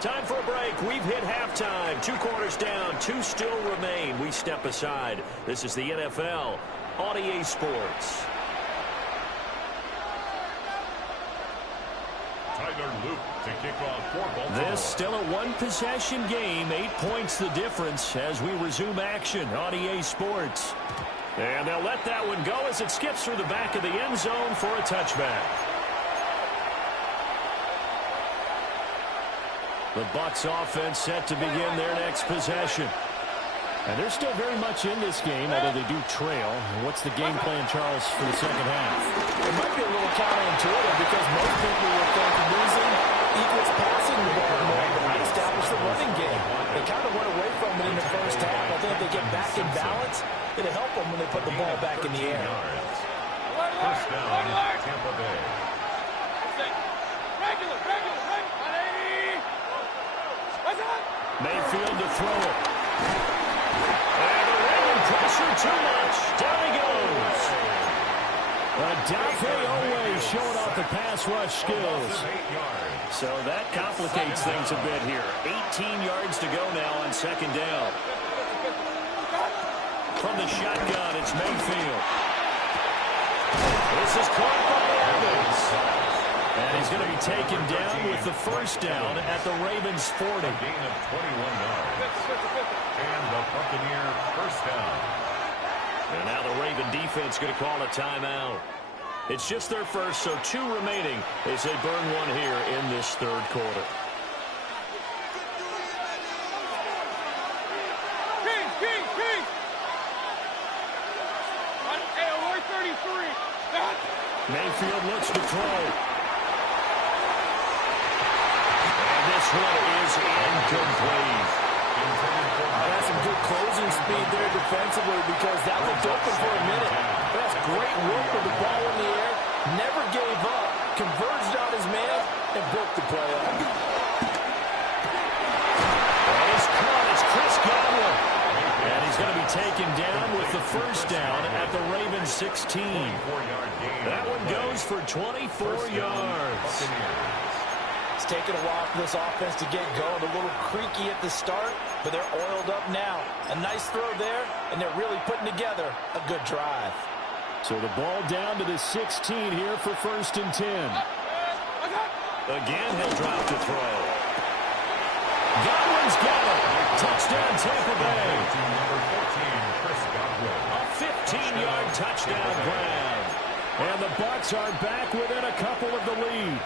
Time for a break. We've hit halftime. 2 quarters down. 2 still remain. We step aside. This is the NFL on EA Sports. To kick off for Baltimore. This still a 1-possession game. 8 points the difference as we resume action on EA Sports. And they'll let that one go as it skips through the back of the end zone for a touchback. The Bucs offense set to begin their next possession. And they're still very much in this game, although they do trail. What's the game plan, Charles, for the second half? It might be a little counterintuitive because most people would think losing equals passing the ball more than establish the running game. They kind of went away from it in the first half. I think if they get back in balance, it'll help them when they put the ball back in the air. First down, Tampa Bay. Mayfield to throw it. And the Raven pressure too much. Down he goes. Dafe always showing off the pass rush skills. So that complicates things a bit here. 18 yards to go now on second down. From the shotgun, it's Mayfield. This is caught by Evans. And he's going to be taken down with the first down at the Ravens 40. A gain of 21 yards. And the Buccaneer first down. And now the Raven defense going to call a timeout. It's just their first, so 2 remaining as they burn one here in this third quarter. Mayfield looks to throw. And this one is incomplete. That's some good closing speed there defensively because that looked open for a minute. That's great work with the ball in the air. Never gave up. Converged on his man and broke the play up. And he's caught. It's Chris Godwin. And he's going to be taken down with the first down at the Ravens 16. That one goes for 24 yards. It's taken a while for this offense to get going. A little creaky at the start, but they're oiled up now. A nice throw there, and they're really putting together a good drive. So the ball down to the 16 here for first and 10. Again, he'll drop to throw. Godwin's got it. Touchdown, Tampa Bay. Number 14, Chris Godwin. A 15-yard touchdown grab. And the Bucs are back within a couple of the lead.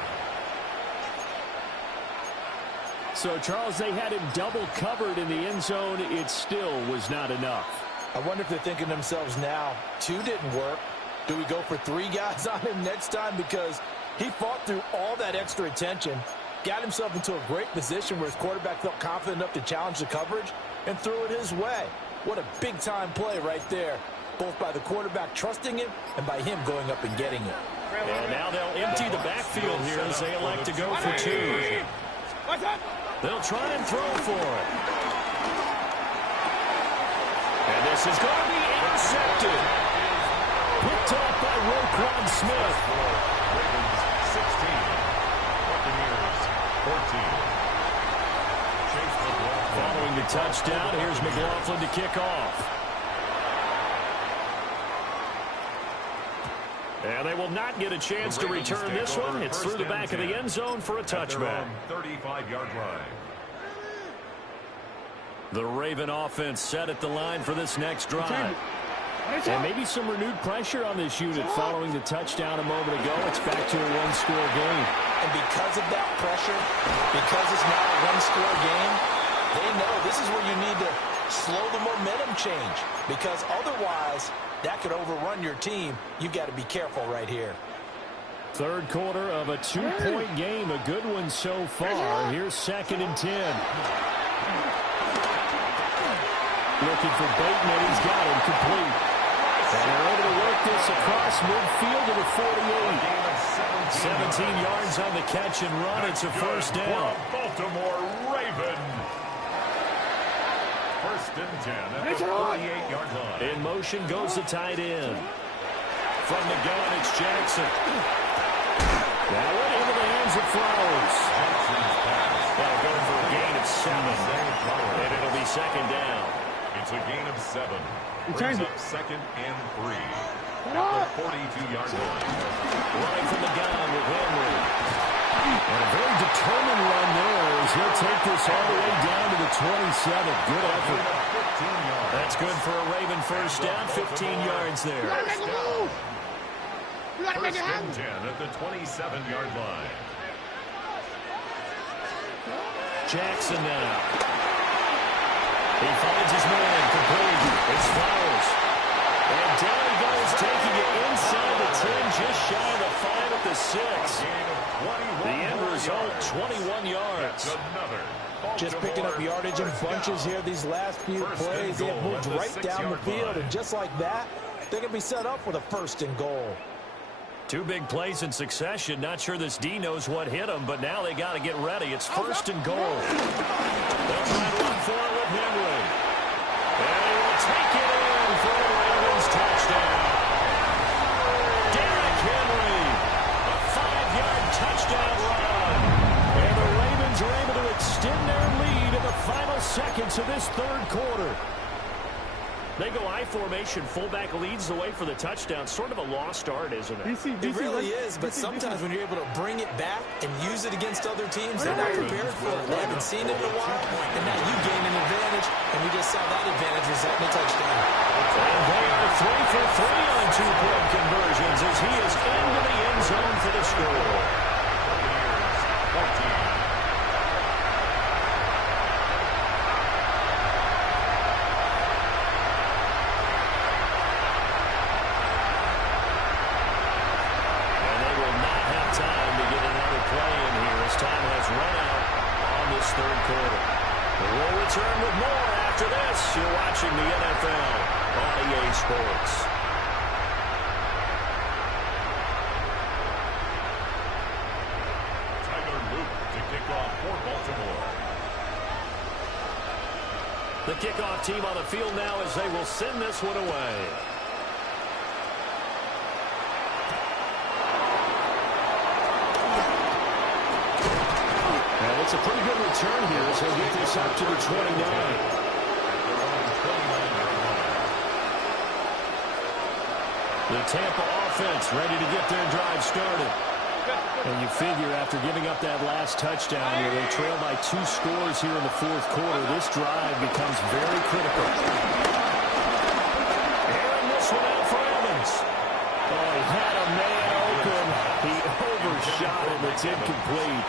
So, Charles, they had him double covered in the end zone. It still was not enough. I wonder if they're thinking to themselves now, 2 didn't work. Do we go for 3 guys on him next time? Because he fought through all that extra attention, got himself into a great position where his quarterback felt confident enough to challenge the coverage and threw it his way. What a big-time play right there, both by the quarterback trusting him and by him going up and getting it. And now they'll empty the backfield here as they elect to go for 2. They'll try and throw for it. And this is going to be intercepted. Picked off by Roquan Smith. Ravens 16. Buccaneers 14. Following the touchdown, here's McLaughlin to kick off. And they will not get a chance to return this one. It's through the back of the end zone for a touchback. 35-yard line. The Raven offense set at the line for this next drive. And maybe some renewed pressure on this unit following the touchdown a moment ago. It's back to a one-score game. And because of that pressure, because it's not a one-score game, they know this is where you need to slow the momentum change. Because otherwise, that could overrun your team. You've got to be careful right here. Third quarter of a 2-point game. A good one so far. Here's second and 10. Looking for Bateman. He's got him complete. And they're able to work this across midfield to the 48. 17 yards on the catch and run. It's a first down. Baltimore Raven. First and 10 at the 48-yard line. In motion goes the tight end. From the gun, it's Jackson. That one into the hands of Flowers. That'll go for a gain of 7. And it'll be second down. It's a gain of 7. Brings up second and 3. At the 42-yard line. Running from the gun with Henry. And a very determined run there as he'll take this all the way down to the 27. Good effort. That's good for a Raven first down. 15 yards there. First and 10 at the 27-yard line. Jackson now. He finds his man, complete. It's Flowers. And down he goes, taking it inside the 10, just shy of the 5 at the 6. The end result, 21 yards. Just picking up yardage in bunches here these last few plays. They have moved right down the field, and just like that, they're going to be set up with a 1st and goal. 2 big plays in succession. Not sure this D knows what hit him, but now they got to get ready. It's 1st and goal. They'll try to run for it with Henry. And he will take it in for the Ravens touchdown. Derrick Henry, a 5-yard touchdown run. And the Ravens are able to extend their lead in the final seconds of this 3rd quarter. They go I formation. Fullback leads the way for the touchdown. Sort of a lost art, isn't it? It really is, but sometimes when you're able to bring it back and use it against other teams, they're not prepared for it. They haven't seen it in a while, and now you gain an advantage, and we just saw that advantage result in a touchdown. And they are 3 for 3 on 2-point conversions as he is into the end zone for the score. We'll return with more after this. You're watching the NFL on EA Sports. Tyler Luke to kick off for Baltimore. The kickoff team on the field now as they will send this one away. It's a pretty good return here as he'll get this up to the 29. The Tampa offense ready to get their drive started. And you figure after giving up that last touchdown, they trail by 2 scores here in the 4th quarter. This drive becomes very critical. Airing this one out for Evans. Oh, he had a man open. He overshot it. It's incomplete.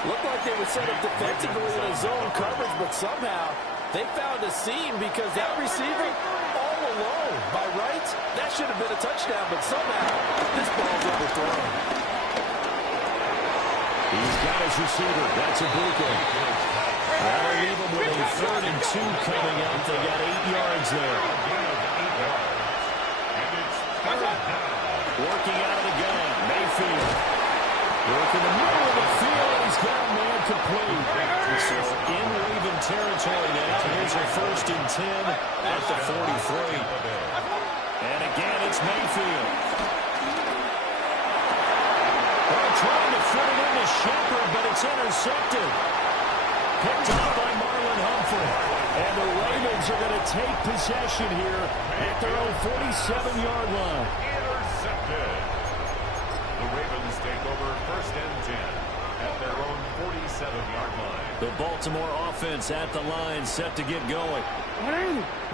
Looked like they were set up defensively in a zone coverage, but somehow they found a seam because that receiver all alone. By rights, that should have been a touchdown, but somehow this ball's overthrown. He's got his receiver. That's a Ibuka. That'll leave him with a 3rd and 2 coming up. They got 8 yards there. Working out of the gun, Mayfield. Working the middle of the field. He's got a man complete. So in Raven territory now. Here's a 1st and 10 at the 43. And again, it's Mayfield. They're trying to fit it into Shepard, but it's intercepted. Picked off by Marlon Humphrey. And the Ravens are going to take possession here at their own 47-yard line. Intercepted. The Ravens take over 1st and 10 at their own 47-yard line. The Baltimore offense at the line, set to get going.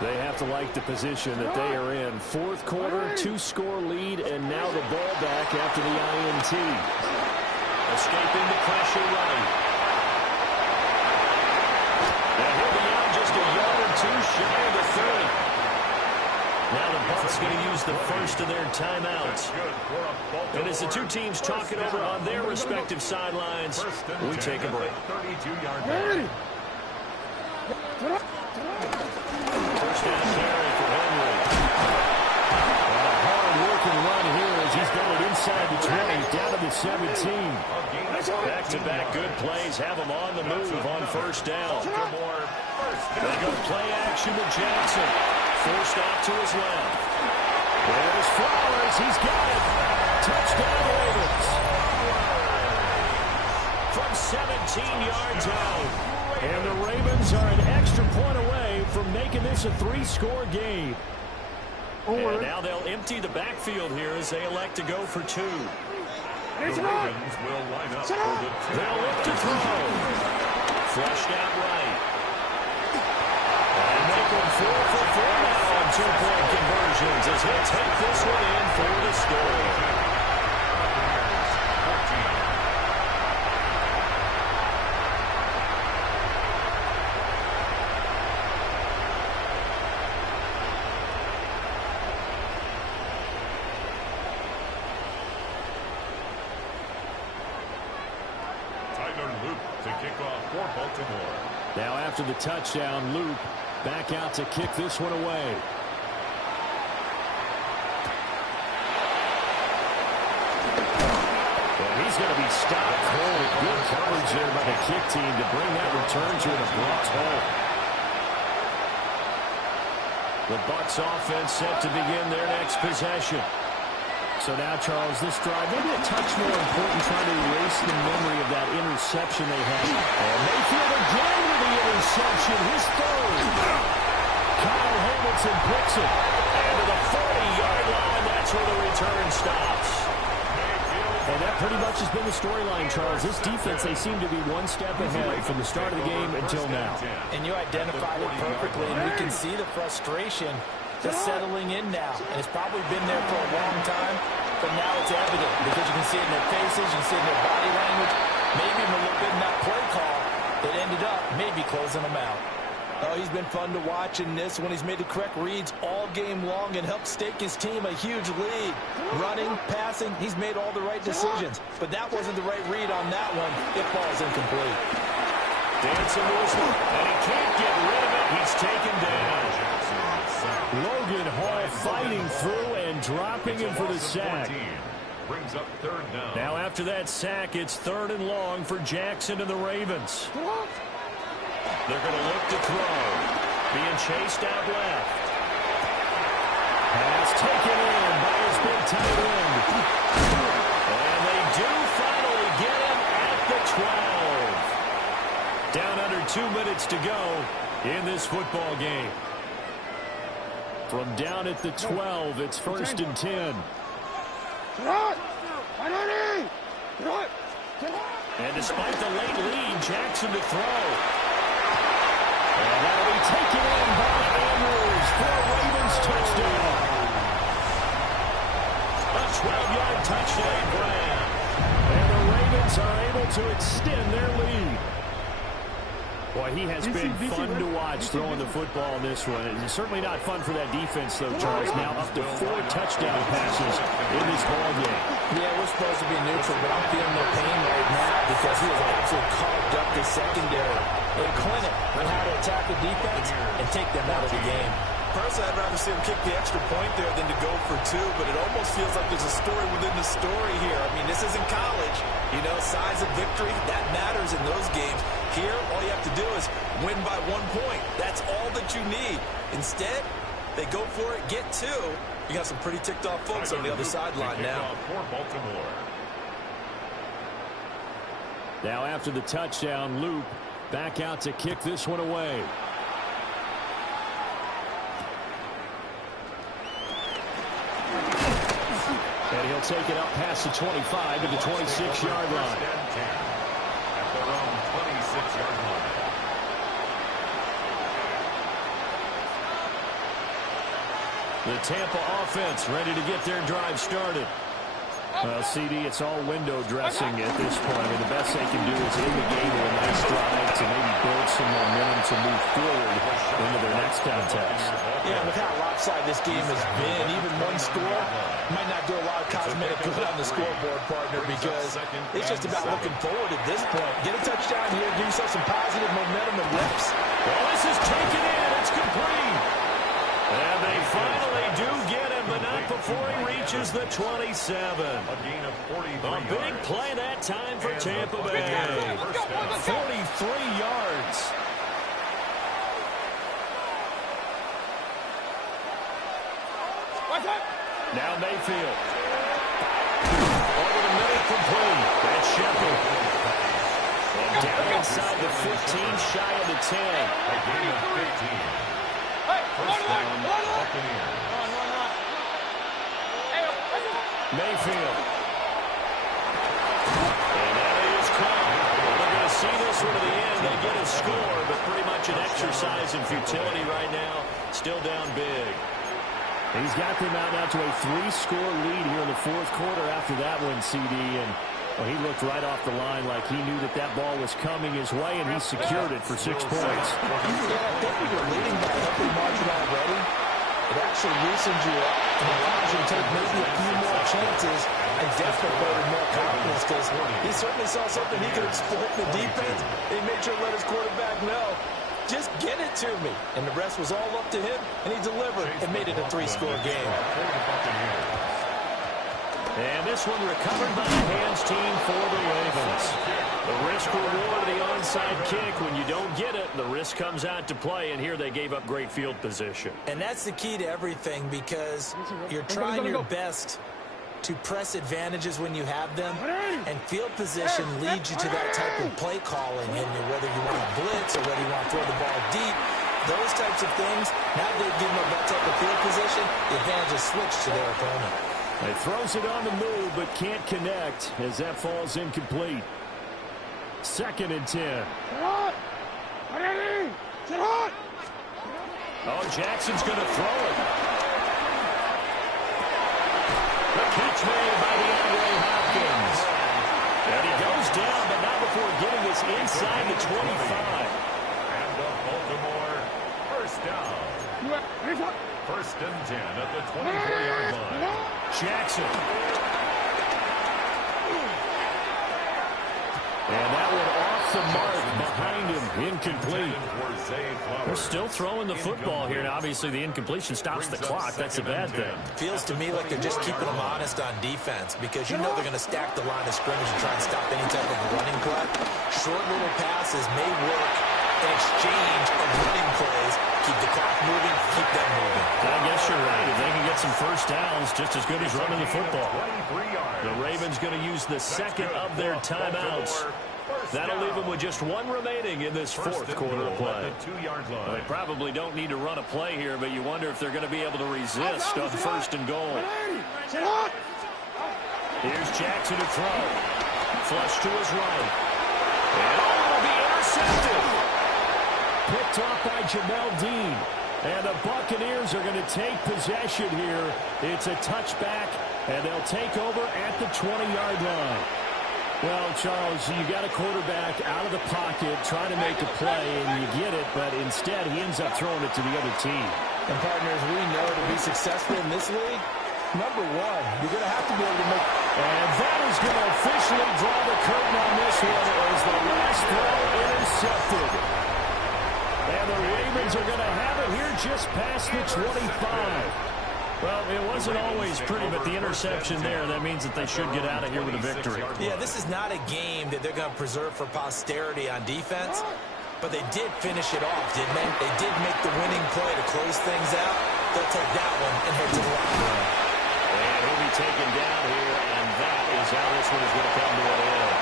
They have to like the position that they are in. 4th quarter, 2-score lead, and now the ball back after the INT. Escaping the pressure right. And he'll be out just a yard or 2 shy of the 30. Now the Bucs going to use the first of their timeouts. And as the 2 teams talk it over on their respective sidelines, we take a break. 32-yard line. First down carry for Henry. And a hard-working run here as he's got it inside the 20, down to the 17. Back-to-back good plays have him on the move on 1st down. They go play action with Jackson. Forced out to his left. There's Flowers. He's got it. Touchdown Ravens. From 17 yards out. And the Ravens are an extra point away from making this a 3-score game. And now they'll empty the backfield here as they elect to go for 2. The Ravens will line up for the 2. They'll look to throw. Flushed out right. And make them 4 for 4 now on 2-point conversions as he'll take this one in for the score. Taylor Loop to kick off for Baltimore. Now after the touchdown, Loop back out to kick this one away. And he's going to be stopped cold. Good coverage there by the kick team to bring that return to an abrupt halt. The Bucs offense set to begin their next possession. So now, Charles, this drive, maybe a touch more important, trying to erase the memory of that interception they had. And Mayfield again with the interception, his third. Kyle Hamilton picks it. And to the 40-yard line, that's where the return stops. And that pretty much has been the storyline, Charles. This defense, they seem to be one step ahead from the start of the game until now. And you identified it perfectly, and we can see the frustration that's settling in now. And it's probably been there for a long time, but now it's evident because you can see it in their faces, you can see it in their body language, maybe even a little bit in that play call that ended up maybe closing them out. Oh, he's been fun to watch in this when he's made the correct reads all game long and helped stake his team a huge lead. Running, passing, he's made all the right decisions. But that wasn't the right read on that one. It falls incomplete. Dancing whistle, and he can't get rid of it. He's taken down. Logan Hall fighting through and dropping him for the sack. Brings up third down. Now after that sack, it's 3rd and long for Jackson and the Ravens. They're going to look to throw. Being chased out left. Pass taken in by his big tight end. And they do finally get him at the 12. Down under 2 minutes to go in this football game. From down at the 12, it's 1st and 10. And despite the late lead, Jackson to throw. And that'll be taken in by Andrews for a Ravens touchdown. A 12-yard touchdown grab. And the Ravens are able to extend their lead. Boy, he has been fun to watch throwing the football in this one. It's certainly not fun for that defense, though, Charles. Now up to 4 touchdown passes in this ball game. Yeah, we're supposed to be neutral, but I'm feeling their pain right now because he has absolutely carved up the secondary in clinic on how to attack the defense and take them out of the game. Personally, I'd rather see him kick the extra point there than to go for 2, but it almost feels like there's a story within the story here. I mean, this isn't college. You know, size of victory, that matters in those games. Here, all you have to do is win by 1 point. That's all that you need. Instead, they go for it, get 2. You got some pretty ticked off folks on the other sideline now. For Baltimore. Now after the touchdown, Loop back out to kick this one away. And he'll take it up past the 25 to the 26-yard line. At their own 26-yard line. The Tampa offense ready to get their drive started. Well, CD, it's all window dressing at this point. And the best they can do is in the game with a nice drive to maybe build some momentum to move forward into their next contest. Yeah, with how lopsided this game has been, even one score might not do a lot of cosmetic good on the scoreboard, partner, because it's just about looking forward at this point. Get a touchdown here, give yourself some positive momentum and reps. Well, this is taken in. It's complete. And they finally do get him, but not before he reaches the 27. A gain of 43 A big play that time for Tampa Bay. 43 yards. Now Mayfield. Over the middle, complete. That's Shepard. And down inside the 15, shy of the 10. A gain of 15. First down, Buccaneers. Mayfield. And that is caught. They're going to see this one to the end. They get a score, but pretty much an exercise in futility right now. Still down big. He's got them out now to a 3-score lead here in the 4th quarter after that one, CD. And well, he looked right off the line like he knew that that ball was coming his way, and he secured it for 6 points. Yeah, I think when you're leading by a healthy margin already, it actually loosens you up. and allows you to take maybe a few more chances and definitely play with more confidence because he certainly saw something he could exploit in the defense. He made sure to let his quarterback know, just get it to me. And the rest was all up to him, and he delivered and made it a 3-score game. And this one recovered by the hands team for the Ravens. The risk reward of the onside kick. When you don't get it, the risk comes out to play, and here they gave up great field position. And that's the key to everything because you're trying your best to press advantages when you have them, and field position leads you to that type of play calling, and whether you want to blitz or whether you want to throw the ball deep, those types of things, now they give them that type of field position, the advantage is switched to their opponent. He throws it on the move, but can't connect as that falls incomplete. 2nd and 10. Oh, Jackson's going to throw it. The catch made by DeAndre Hopkins. And he goes down, but not before getting us inside the 25. And the Baltimore first down. 1st and 10 at the 24-yard line. Jackson. And that one off the mark behind him. Incomplete. They're still throwing the football here. And obviously, the incompletion stops the clock. That's a bad thing. Feels to me like they're just keeping them honest on defense because you know they're going to stack the line of scrimmage and try and stop any type of running play. Short little passes may work in exchange of running plays. Keep the clock moving, keep them moving. I guess you're right. If they can get some first downs, just as good as running the football. The Ravens going to use the 2nd of their timeouts. That'll leave them with just 1 remaining in this 4th quarter of play. They probably don't need to run a play here, but you wonder if they're going to be able to resist on 1st and goal. Here's Jackson to throw. Flush to his right. And it'll be intercepted. Picked off by Jamel Dean. And the Buccaneers are going to take possession here. It's a touchback, and they'll take over at the 20-yard line. Well, Charles, you got a quarterback out of the pocket trying to make a play, and you get it, but instead he ends up throwing it to the other team. And, partners, we know to be successful in this league, number one, you're going to have to be able to make... And that is going to officially draw the curtain on this one as the last throw intercepted. And the Ravens are going to have it here just past the 25. Well, it wasn't always pretty, but the interception there, that means that they should get out of here with a victory. Yeah, this is not a game that they're going to preserve for posterity on defense, but they did finish it off, didn't they? They did make the winning play to close things out. They'll take that one and head to the locker room. And he'll be taken down here, and that is how this one is going to come to an end.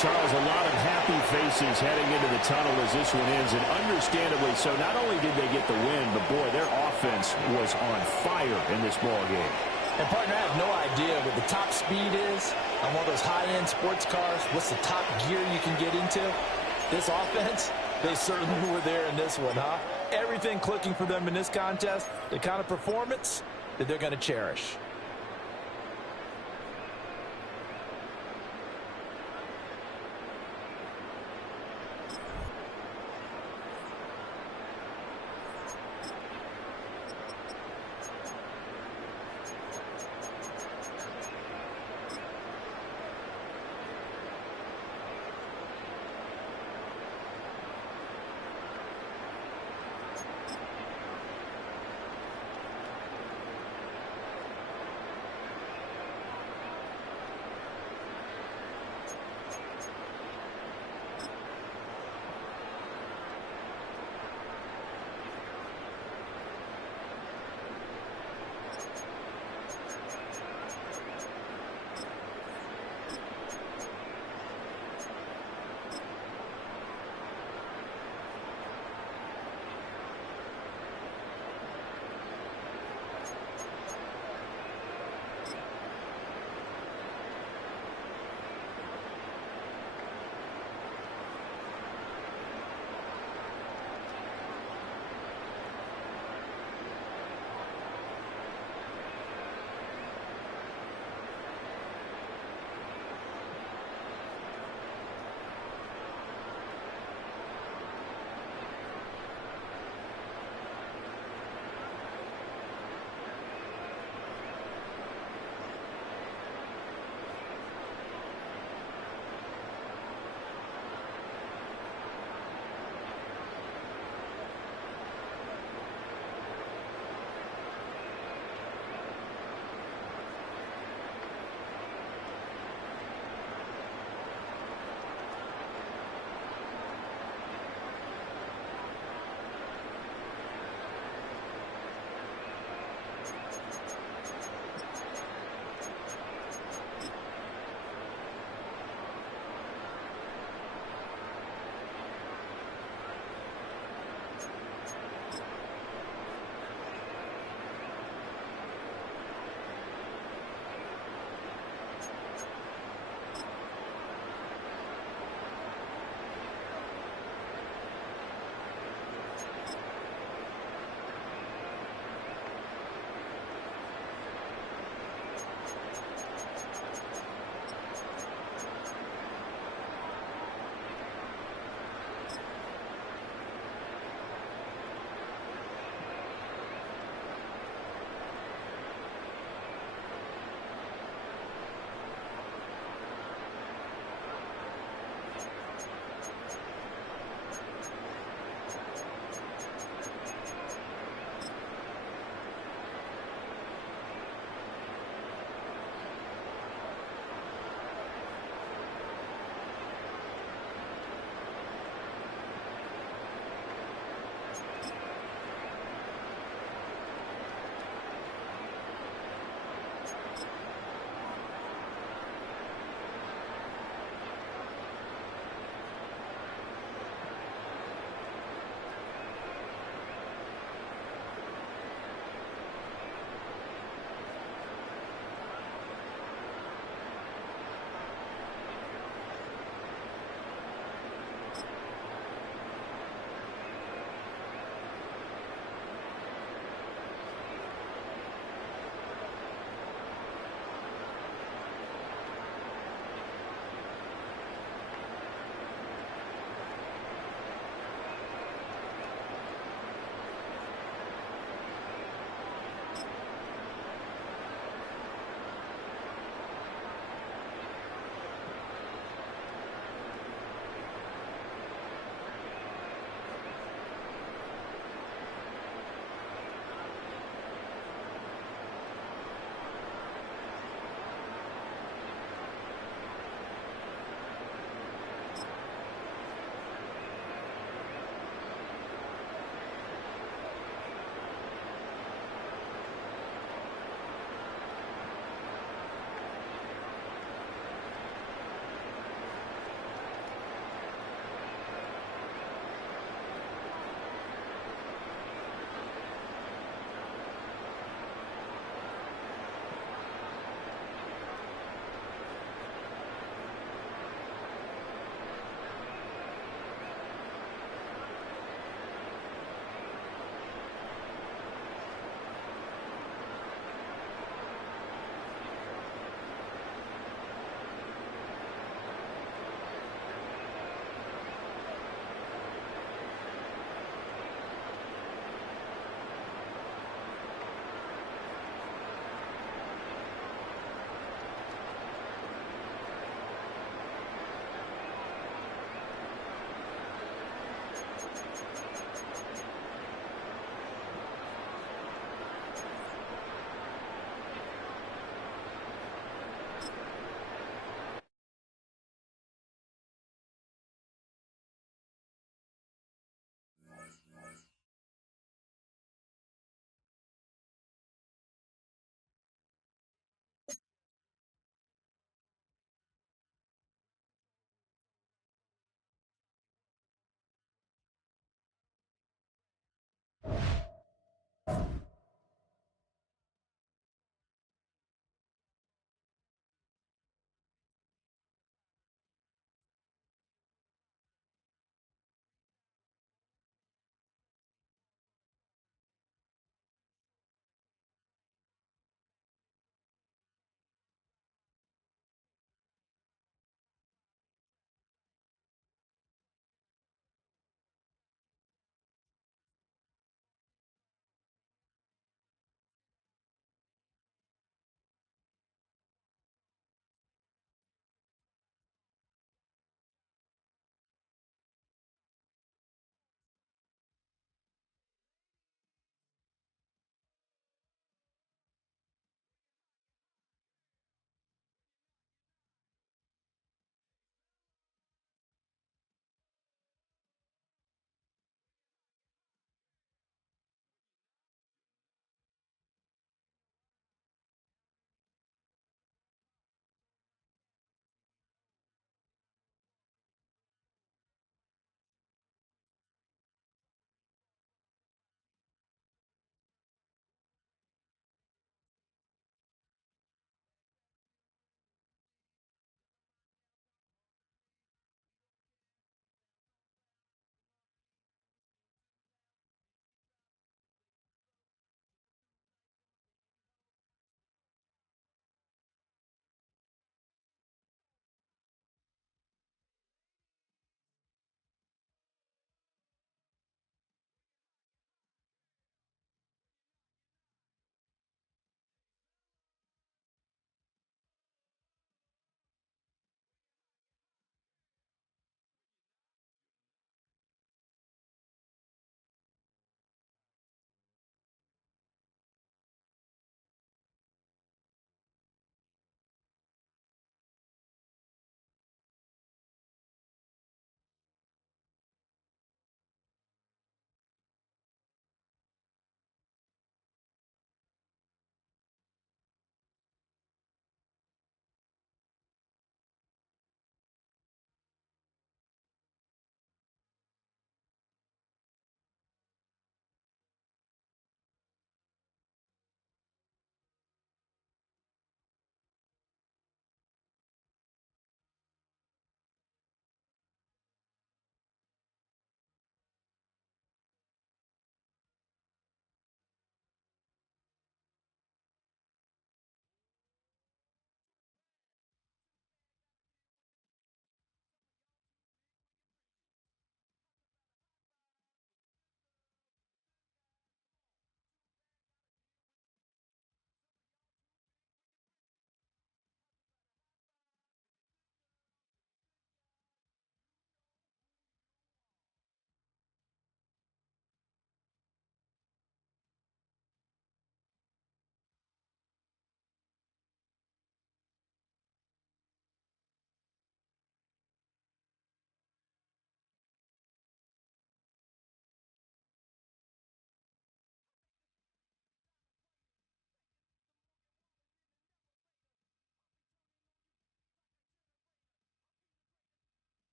Charles, a lot of happy faces heading into the tunnel as this one ends, and understandably so. Not only did they get the win, but, boy, their offense was on fire in this ball game. And, partner, I have no idea what the top speed is on one of those high-end sports cars. What's the top gear you can get into? This offense, they certainly were there in this one, huh? Everything clicking for them in this contest, the kind of performance that they're going to cherish.